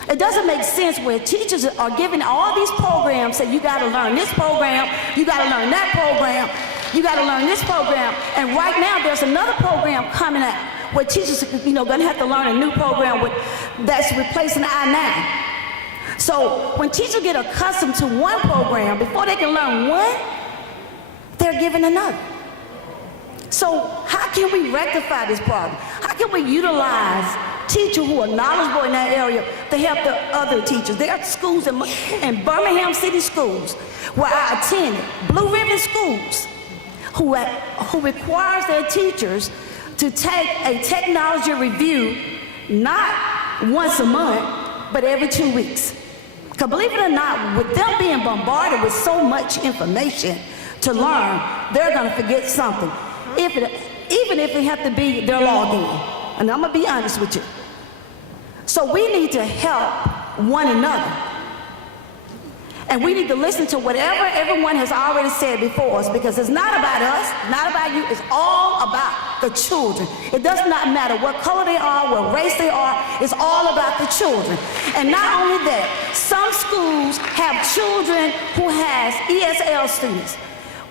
It doesn't make sense where teachers are giving all these programs, say you gotta learn this program, you gotta learn that program, you gotta learn this program, and right now there's another program coming out where teachers gonna have to learn a new program that's replacing I-9. So when teachers get accustomed to one program, before they can learn one, they're given another. So how can we rectify this problem? How can we utilize teachers who are knowledgeable in that area to help the other teachers? There are schools in Birmingham City schools where I attended, Blue Ribbon schools, who requires their teachers to take a technology review not once a month, but every 2 weeks. Because believe it or not, with them being bombarded with so much information to learn, they're going to forget something. Even if it have to be their login. And I'm going to be honest with you. So we need to help one another. And we need to listen to whatever everyone has already said before us, because it's not about us, not about you, it's all about the children. It does not matter what color they are, what race they are, it's all about the children. And not only that, some schools have children who has ESL students.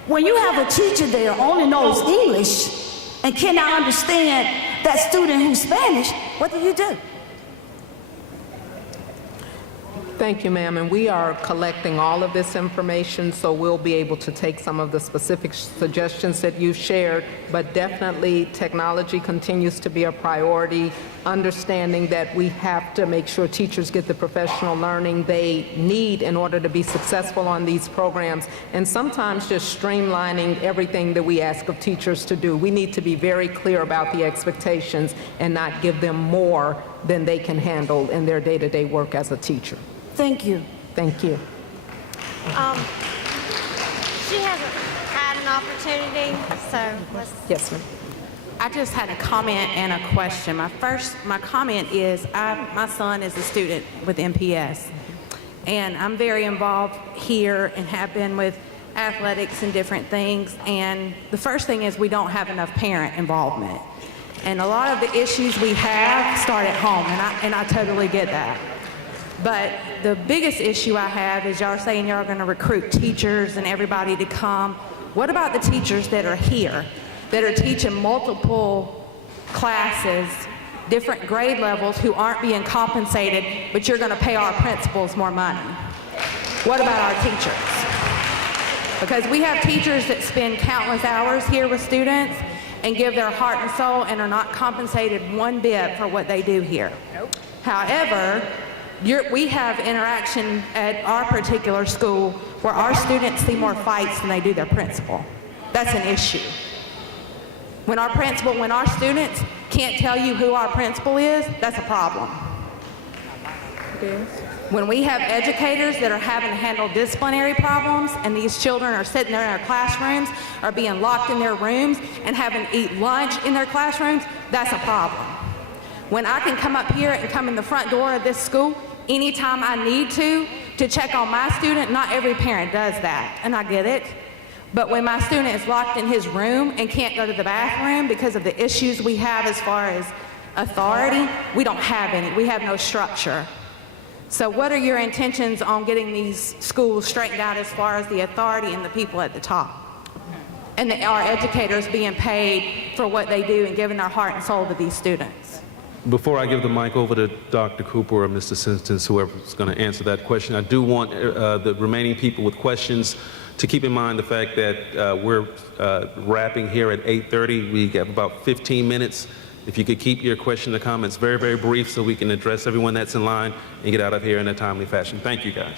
When you have a teacher there who only knows English and cannot understand that student who's Spanish, what do you do? Thank you, ma'am. And we are collecting all of this information, so we'll be able to take some of the specific suggestions that you've shared, but definitely technology continues to be a priority, understanding that we have to make sure teachers get the professional learning they need in order to be successful on these programs, and sometimes just streamlining everything that we ask of teachers to do. We need to be very clear about the expectations and not give them more than they can handle in their day-to-day work as a teacher. Thank you. Thank you. She hasn't had an opportunity, so let's... Yes, ma'am. I just had a comment and a question. My comment is, my son is a student with MPS, and I'm very involved here and have been with athletics and different things, and the first thing is we don't have enough parent involvement. And a lot of the issues we have start at home, and I totally get that. But the biggest issue I have is y'all are saying y'all are going to recruit teachers and everybody to come. What about the teachers that are here, that are teaching multiple classes, different grade levels, who aren't being compensated, but you're going to pay our principals more money? What about our teachers? Because we have teachers that spend countless hours here with students and give their heart and soul and are not compensated one bit for what they do here. However, we have interaction at our particular school where our students see more fights than they do their principal. That's an issue. When our students can't tell you who our principal is, that's a problem. When we have educators that are having to handle disciplinary problems and these children are sitting there in their classrooms, are being locked in their rooms and having to eat lunch in their classrooms, that's a problem. When I can come up here and come in the front door of this school anytime I need to check on my student, not every parent does that, and I get it. But when my student is locked in his room and can't go to the bathroom because of the issues we have as far as authority, we don't have any. We have no structure. So what are your intentions on getting these schools straightened out as far as the authority and the people at the top? And our educators being paid for what they do and giving their heart and soul to these students? Before I give the mic over to Dr. Cooper or Mr. Simpkins, whoever's going to answer that question, I do want the remaining people with questions to keep in mind the fact that we're wrapping here at 8:30. We have about 15 minutes. If you could keep your question and comments very, very brief so we can address everyone that's in line and get out of here in a timely fashion. Thank you, guys.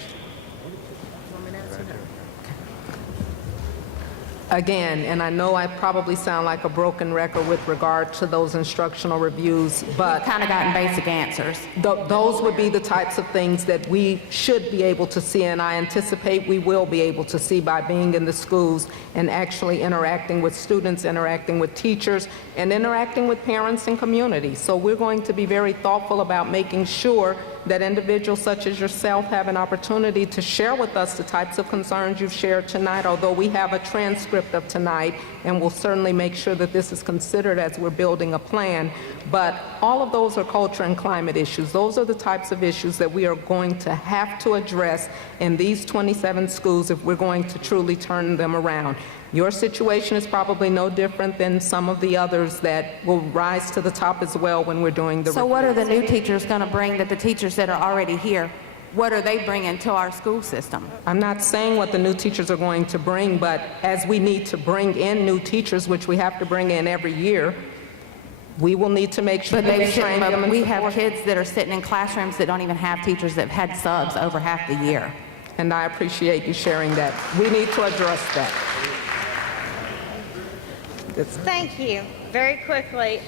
Again, and I know I probably sound like a broken record with regard to those instructional reviews, but We've kind of gotten basic answers. those would be the types of things that we should be able to see, and I anticipate we will be able to see by being in the schools and actually interacting with students, interacting with teachers, and interacting with parents and community. So we're going to be very thoughtful about making sure that individuals such as yourself have an opportunity to share with us the types of concerns you've shared tonight, although we have a transcript of tonight, and we'll certainly make sure that this is considered as we're building a plan. But all of those are culture and climate issues. Those are the types of issues that we are going to have to address in these 27 schools if we're going to truly turn them around. Your situation is probably no different than some of the others that will rise to the top as well when we're doing the So what are the new teachers going to bring that the teachers that are already here, what are they bringing to our school system? I'm not saying what the new teachers are going to bring, but as we need to bring in new teachers, which we have to bring in every year, we will need to make sure that we train them. But we have kids that are sitting in classrooms that don't even have teachers that have had subs over half the year. And I appreciate you sharing that. We need to address that. Thank you. Very quickly.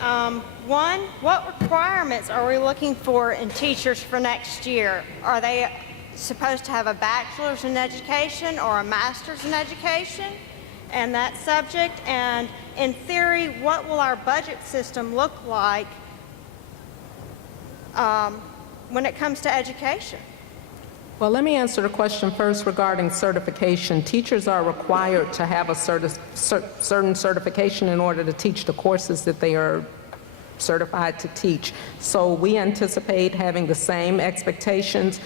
One, what requirements are we looking for in teachers for next year? Are they supposed to have a bachelor's in education or a master's in education and that subject? And in theory, what will our budget system look like when it comes to education? Well, let me answer the question first regarding certification. Teachers are required to have a certain certification in order to teach the courses that they are certified to teach. So we anticipate having the same expectations.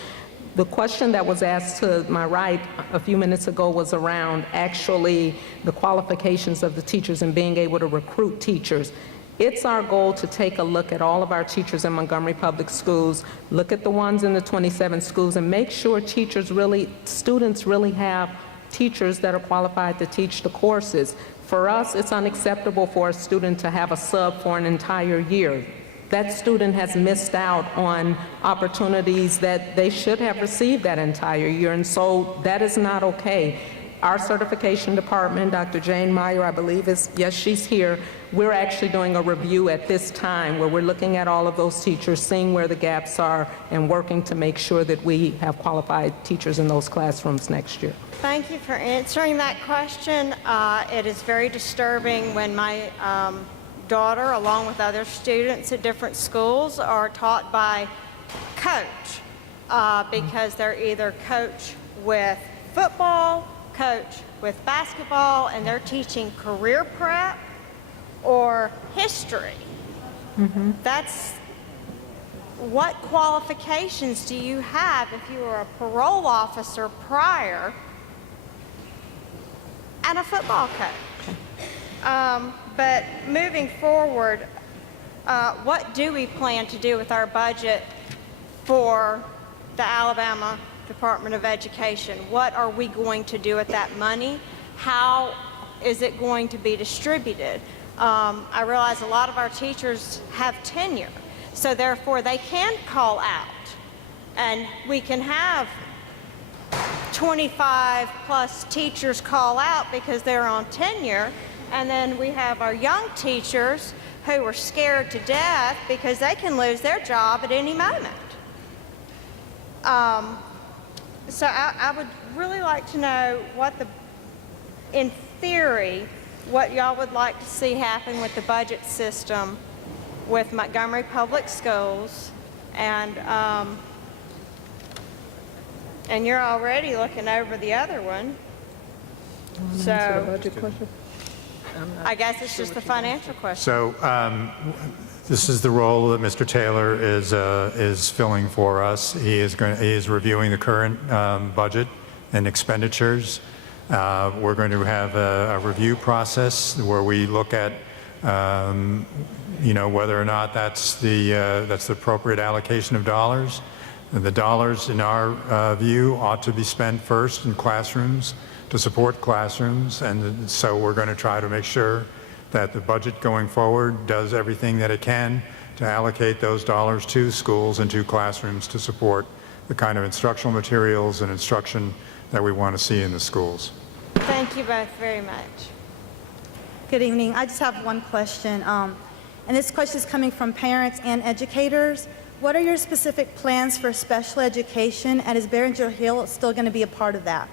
The question that was asked to my right a few minutes ago was around actually the qualifications of the teachers and being able to recruit teachers. It's our goal to take a look at all of our teachers in Montgomery Public Schools, look at the ones in the 27 schools, and make sure students really have teachers that are qualified to teach the courses. For us, it's unacceptable for a student to have a sub for an entire year. That student has missed out on opportunities that they should have received that entire year, and so that is not okay. Our certification department, Dr. Jane Meyer, I believe yes, she's here. We're actually doing a review at this time where we're looking at all of those teachers, seeing where the gaps are, and working to make sure that we have qualified teachers in those classrooms next year. Thank you for answering that question. It is very disturbing when my daughter, along with other students at different schools, are taught by coach because they're either coach with football, coach with basketball, and they're teaching career prep or history. That's what qualifications do you have if you were a parole officer prior and a football coach? But moving forward, what do we plan to do with our budget for the Alabama Department of Education? What are we going to do with that money? How is it going to be distributed? I realize a lot of our teachers have tenure, so therefore they can call out, and we can have 25 plus teachers call out because they're on tenure, and then we have our young teachers who are scared to death because they can lose their job at any moment. So I would really like to know in theory, what y'all would like to see happen with the budget system with Montgomery Public Schools, and you're already looking over the other one. So budget question? I guess it's just the financial question. So this is the role that Mr. Taylor is filling for us. He is reviewing the current budget and expenditures. We're going to have a review process where we look at whether or not that's the appropriate allocation of dollars. And the dollars, in our view, ought to be spent first in classrooms to support classrooms, and so we're going to try to make sure that the budget going forward does everything that it can to allocate those dollars to schools and to classrooms to support the kind of instructional materials and instruction that we want to see in the schools. Thank you both very much. Good evening. I just have one question, and this question is coming from parents and educators. What are your specific plans for special education, and is Behringer Hill still going to be a part of that?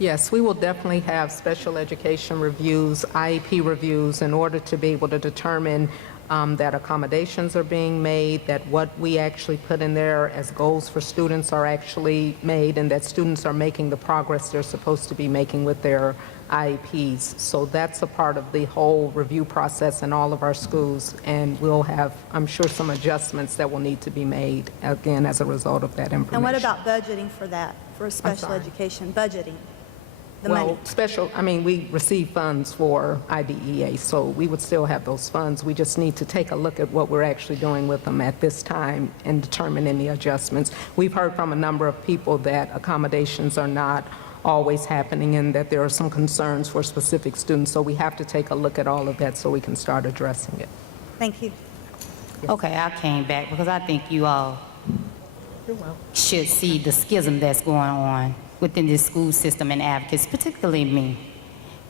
Yes, we will definitely have special education reviews, IEP reviews, in order to be able to determine that accommodations are being made, that what we actually put in there as goals for students are actually made, and that students are making the progress they're supposed to be making with their IEPs. So that's a part of the whole review process in all of our schools, and we'll have, I'm sure, some adjustments that will need to be made, again, as a result of that information. And what about budgeting for that, for special education, budgeting? The money. We receive funds for IDEA, so we would still have those funds. We just need to take a look at what we're actually doing with them at this time and determine any adjustments. We've heard from a number of people that accommodations are not always happening and that there are some concerns for specific students, so we have to take a look at all of that so we can start addressing it. Thank you. Okay, I came back because I think you all should see the schism that's going on within this school system and advocates, particularly me.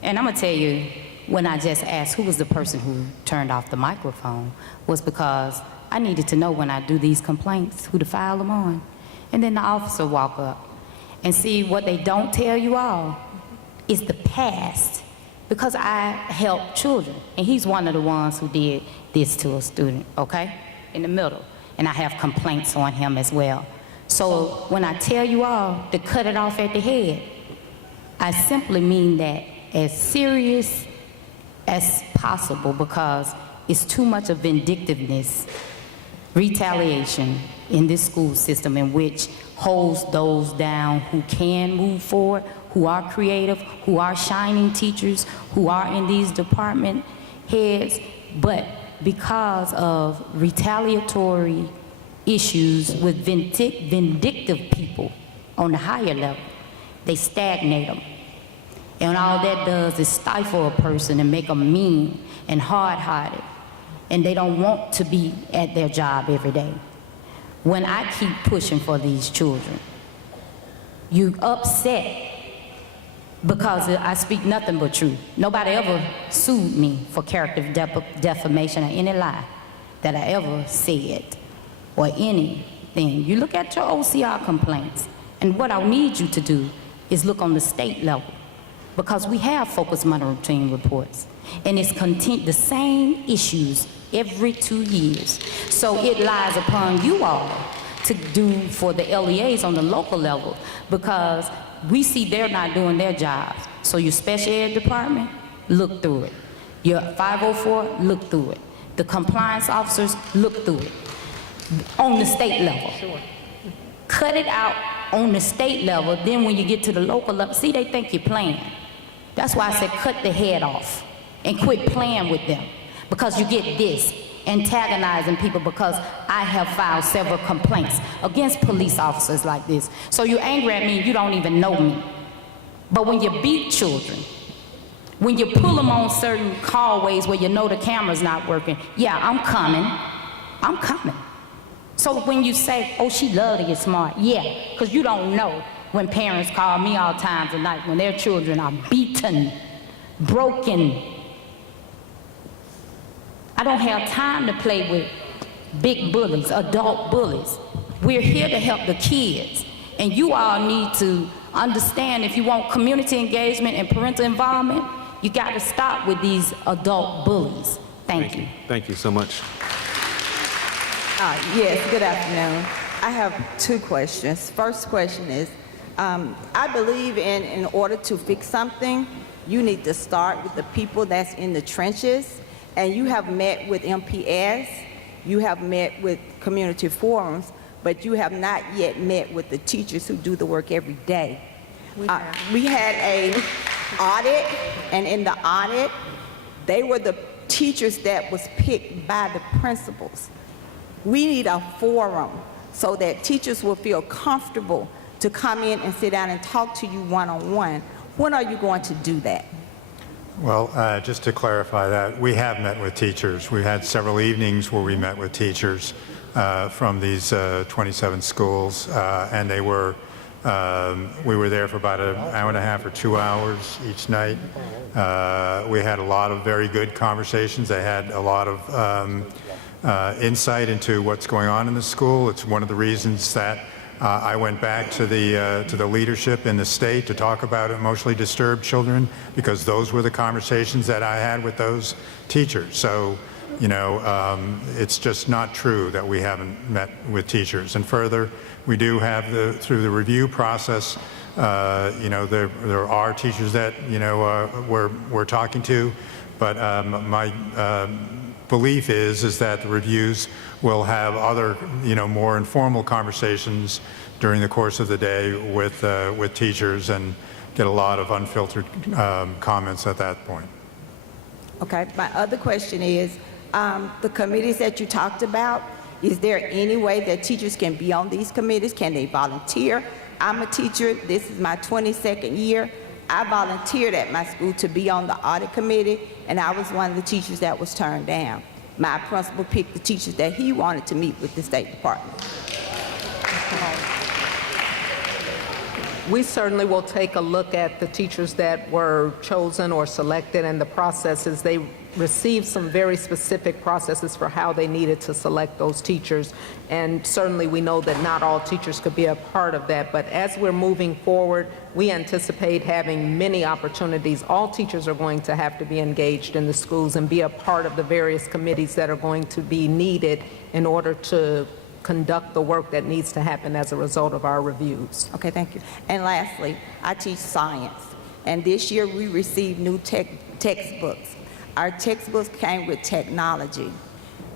And I'm gonna tell you, when I just asked who was the person who turned off the microphone, was because I needed to know when I do these complaints, who to file them on. And then the officer walk up and see what they don't tell you all is the past, because I help children, and he's one of the ones who did this to a student, okay, in the middle, and I have complaints on him as well. So when I tell you all to cut it off at the head, I simply mean that as serious as possible, because it's too much of vindictiveness, retaliation in this school system in which holds those down who can move forward, who are creative, who are shining teachers, who are in these departments. heads, but because of retaliatory issues with vindictive people on the higher level, they stagnate them. And all that does is stifle a person and make them mean and hard-hearted. And they don't want to be at their job every day. When I keep pushing for these children, you upset because I speak nothing but truth. Nobody ever sued me for character defamation or any lie that I ever said or anything. You look at your OCR complaints, and what I need you to do is look on the state level, because we have focused monitoring reports, and it's the same issues every 2 years. So it lies upon you all to do for the LEAs on the local level, because we see they're not doing their jobs. So your special ed department, look through it. Your 504, look through it. The compliance officers, look through it. On the state level. Sure. Cut it out on the state level, then when you get to the local level, see, they think you're playing. That's why I said cut the head off and quit playing with them, because you get this, antagonizing people, because I have filed several complaints against police officers like this. So you're angry at me and you don't even know me. But when you beat children, when you pull them on certain callways where you know the camera's not working, yeah, I'm coming. So when you say, oh, she lovely and smart, yeah, because you don't know when parents call me all times of night when their children are beaten, broken. I don't have time to play with big bullies, adult bullies. We're here to help the kids. And you all need to understand, if you want community engagement and parental involvement, you got to stop with these adult bullies. Thank you. Thank you so much. Yes, good afternoon. I have two questions. First question is, I believe in order to fix something, you need to start with the people that's in the trenches. And you have met with MPS, you have met with community forums, but you have not yet met with the teachers who do the work every day. We had an audit, and in the audit, they were the teachers that was picked by the principals. We need a forum so that teachers will feel comfortable to come in and sit down and talk to you one-on-one. When are you going to do that? Well, just to clarify that, we have met with teachers. We had several evenings where we met with teachers from these 27 schools, and they were, we were there for about an hour and a half or 2 hours each night. We had a lot of very good conversations. They had a lot of insight into what's going on in the school. It's one of the reasons that I went back to the leadership in the state to talk about emotionally disturbed children, because those were the conversations that I had with those teachers. So, you know, it's just not true that we haven't met with teachers. And further, we do have through the review process, you know, there are teachers that, you know, we're talking to, but my belief is that the reviews will have other, you know, more informal conversations during the course of the day with teachers, and get a lot of unfiltered comments at that point. Okay, my other question is, the committees that you talked about, is there any way that teachers can be on these committees? Can they volunteer? I'm a teacher, this is my 22nd year. I volunteered at my school to be on the audit committee, and I was one of the teachers that was turned down. My principal picked the teachers that he wanted to meet with the State Department. We certainly will take a look at the teachers that were chosen or selected and the processes. They received some very specific processes for how they needed to select those teachers. And certainly we know that not all teachers could be a part of that. But as we're moving forward, we anticipate having many opportunities. All teachers are going to have to be engaged in the schools and be a part of the various committees that are going to be needed in order to conduct the work that needs to happen as a result of our reviews. Okay, thank you. And lastly, I teach science, and this year we received new textbooks. Our textbooks came with technology.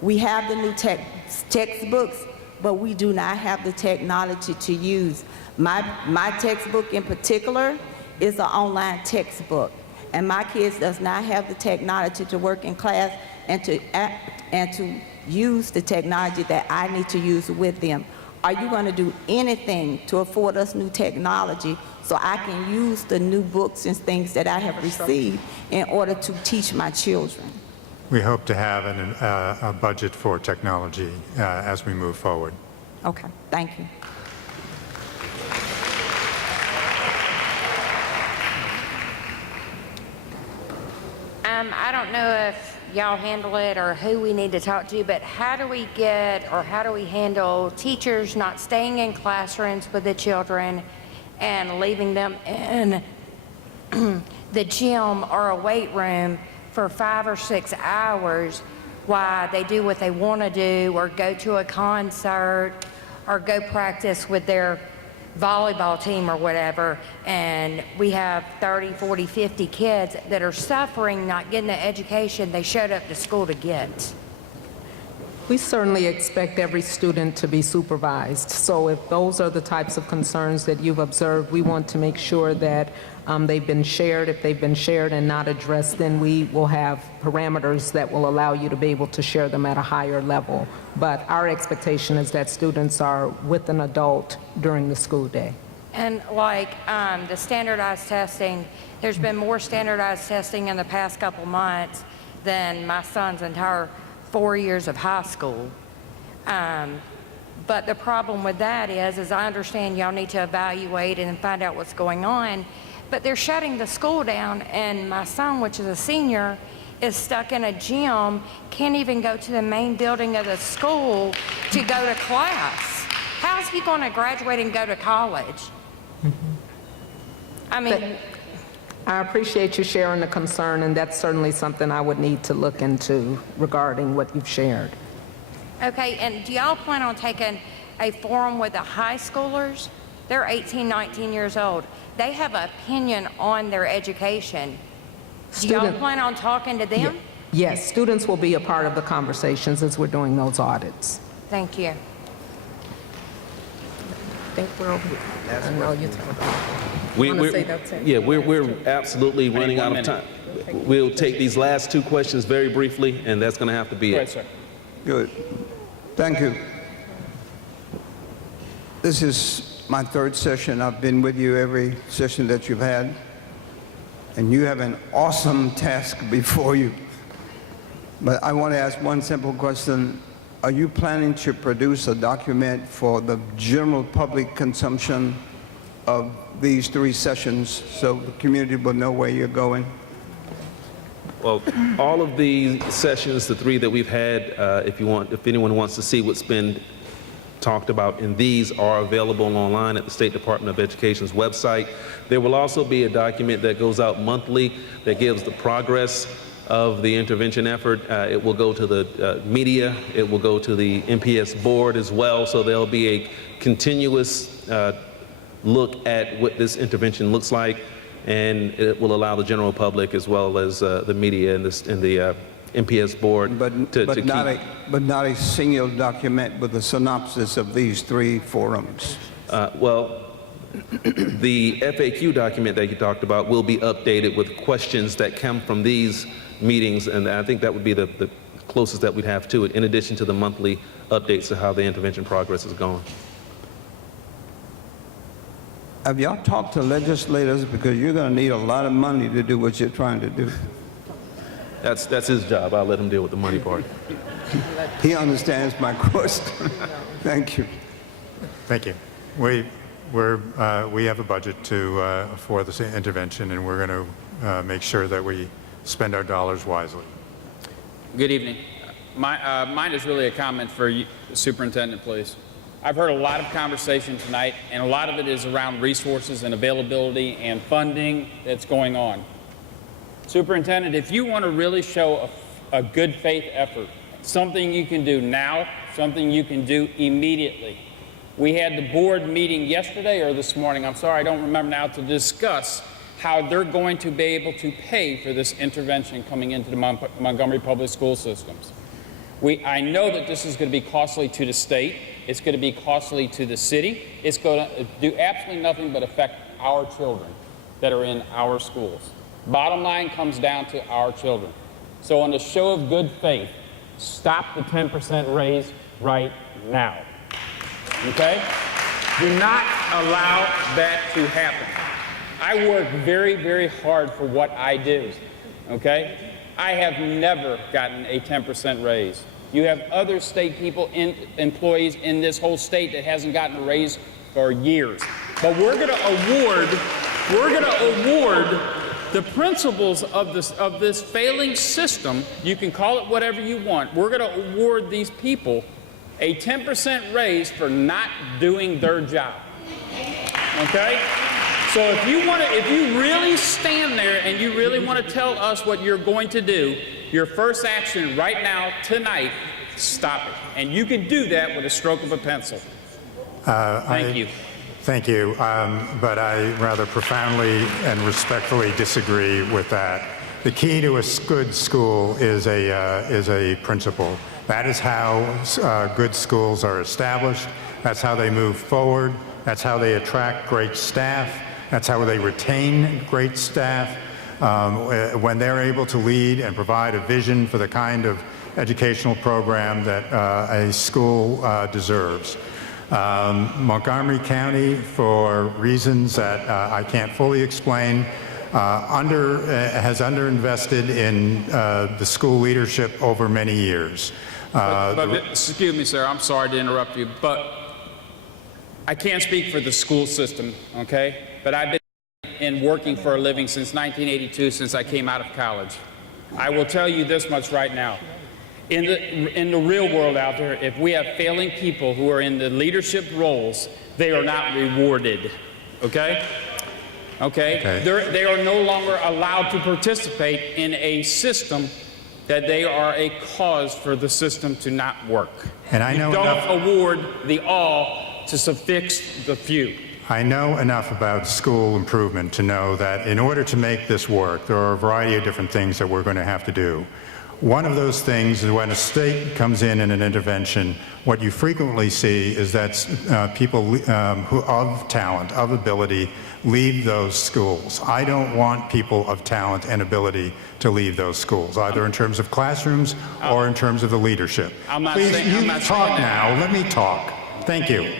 We have the new textbooks, but we do not have the technology to use. My textbook in particular is an online textbook, and my kids does not have the technology to work in class and to use the technology that I need to use with them. Are you going to do anything to afford us new technology so I can use the new books and things that I have received in order to teach my children? We hope to have a budget for technology as we move forward. Okay, thank you. I don't know if y'all handle it or who we need to talk to, but how do we handle teachers not staying in classrooms with the children and leaving them in the gym or a weight room for 5 or 6 hours while they do what they want to do, or go to a concert, or go practice with their volleyball team or whatever, and we have 30, 40, 50 kids that are suffering, not getting the education they showed up to school to get. We certainly expect every student to be supervised. So if those are the types of concerns that you've observed, we want to make sure that they've been shared. If they've been shared and not addressed, then we will have parameters that will allow you to be able to share them at a higher level. But our expectation is that students are with an adult during the school day. And like the standardized testing, there's been more standardized testing in the past couple months than my son's entire 4 years of high school. But the problem with that is I understand y'all need to evaluate and find out what's going on, but they're shutting the school down, and my son, which is a senior, is stuck in a gym, can't even go to the main building of the school to go to class. How's he going to graduate and go to college? I mean, I appreciate you sharing the concern, and that's certainly something I would need to look into regarding what you've shared. okay, and do y'all plan on taking a forum with the high schoolers? They're 18, 19 years old. They have an opinion on their education. Do y'all plan on talking to them? Yes, students will be a part of the conversations as we're doing those audits. Thank you. I think we're over here. I know you're talking about. We're absolutely running out of time. We'll take these last two questions very briefly, and that's going to have to be it. Sir. Good. Thank you. This is my third session. I've been with you every session that you've had, and you have an awesome task before you. But I want to ask one simple question. Are you planning to produce a document for the general public consumption of these 3 sessions so the community will know where you're going? Well, all of the sessions, the 3 that we've had, if anyone wants to see what's been talked about in these, are available online at the State Department of Education's website. There will also be a document that goes out monthly that gives the progress of the intervention effort. It will go to the media. It will go to the MPS board as well. So there'll be a continuous look at what this intervention looks like, and it will allow the general public as well as the media and the MPS board but not a single document with a synopsis of these 3 forums. Well, the FAQ document that you talked about will be updated with questions that come from these meetings, and I think that would be the closest that we'd have to it, in addition to the monthly updates of how the intervention progress is going. Have y'all talked to legislators, because you're going to need a lot of money to do what you're trying to do? That's his job. I'll let him deal with the money part. He understands my question. Thank you. Thank you. We have a budget for this intervention, and we're going to make sure that we spend our dollars wisely. Good evening. Mine is really a comment for you, Superintendent, please. I've heard a lot of conversation tonight, and a lot of it is around resources and availability and funding that's going on. Superintendent, if you want to really show a good faith effort, something you can do now, something you can do immediately. We had the board meeting yesterday or this morning, I'm sorry, I don't remember now, to discuss how they're going to be able to pay for this intervention coming into the Montgomery Public School systems. I know that this is going to be costly to the state. It's going to be costly to the city. It's going to do absolutely nothing but affect our children that are in our schools. Bottom line comes down to our children. So on the show of good faith, stop the 10% raise right now. Okay? Do not allow that to happen. I work very, very hard for what I do. Okay? I have never gotten a 10% raise. You have other state employees in this whole state that hasn't gotten a raise for years. But we're going to award the principles of this failing system. You can call it whatever you want. We're going to award these people a 10% raise for not doing their job. Okay? So if you really stand there and you really want to tell us what you're going to do, your first action right now, tonight, stop it. And you can do that with a stroke of a pencil. Thank you. Thank you, but I rather profoundly and respectfully disagree with that. The key to a good school is a principle. That is how good schools are established. That's how they move forward. That's how they attract great staff. That's how they retain great staff. When they're able to lead and provide a vision for the kind of educational program that a school deserves. Montgomery County, for reasons that I can't fully explain, has underinvested in the school leadership over many years. But excuse me, sir, I'm sorry to interrupt you, but I can't speak for the school system, okay? But I've been working for a living since 1982, since I came out of college. I will tell you this much right now. In the real world out there, if we have failing people who are in the leadership roles, they are not rewarded, okay? Okay? They are no longer allowed to participate in a system that they are a cause for the system to not work. And I know you don't award the all to suffix the few. I know enough about school improvement to know that in order to make this work, there are a variety of different things that we're going to have to do. One of those things is when a state comes in an intervention, what you frequently see is that people who of talent, of ability, leave those schools. I don't want people of talent and ability to leave those schools, either in terms of classrooms or in terms of the leadership. Please, you talk now. Let me talk. Thank you.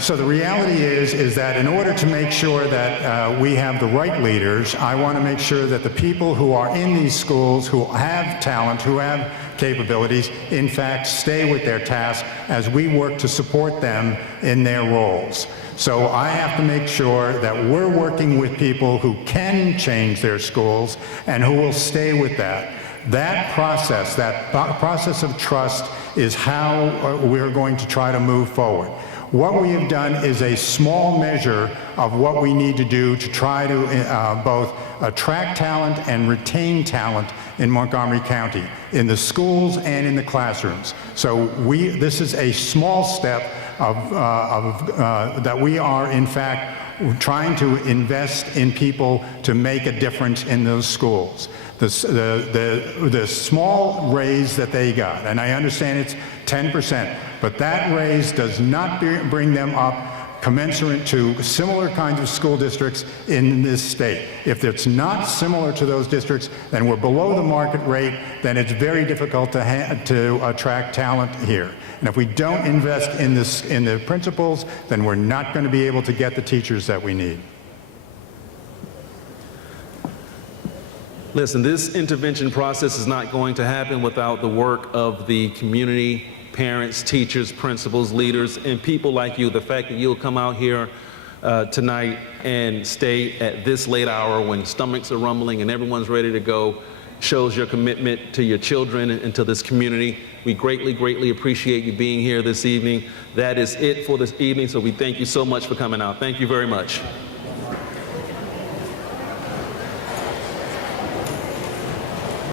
So the reality is that in order to make sure that we have the right leaders, I want to make sure that the people who are in these schools, who have talent, who have capabilities, in fact stay with their task as we work to support them in their roles. So I have to make sure that we're working with people who can change their schools and who will stay with that. That process of trust is how we're going to try to move forward. What we have done is a small measure of what we need to do to try to both attract talent and retain talent in Montgomery County, in the schools and in the classrooms. So this is a small step that we are, in fact, trying to invest in people to make a difference in those schools. The small raise that they got, and I understand it's 10%, but that raise does not bring them up commensurate to similar kinds of school districts in this state. If it's not similar to those districts, then we're below the market rate, then it's very difficult to attract talent here. And if we don't invest in the principals, then we're not going to be able to get the teachers that we need. Listen, this intervention process is not going to happen without the work of the community, parents, teachers, principals, leaders, and people like you. The fact that you'll come out here tonight and stay at this late hour when stomachs are rumbling and everyone's ready to go shows your commitment to your children and to this community. We greatly, greatly appreciate you being here this evening. That is it for this evening, so we thank you so much for coming out. Thank you very much.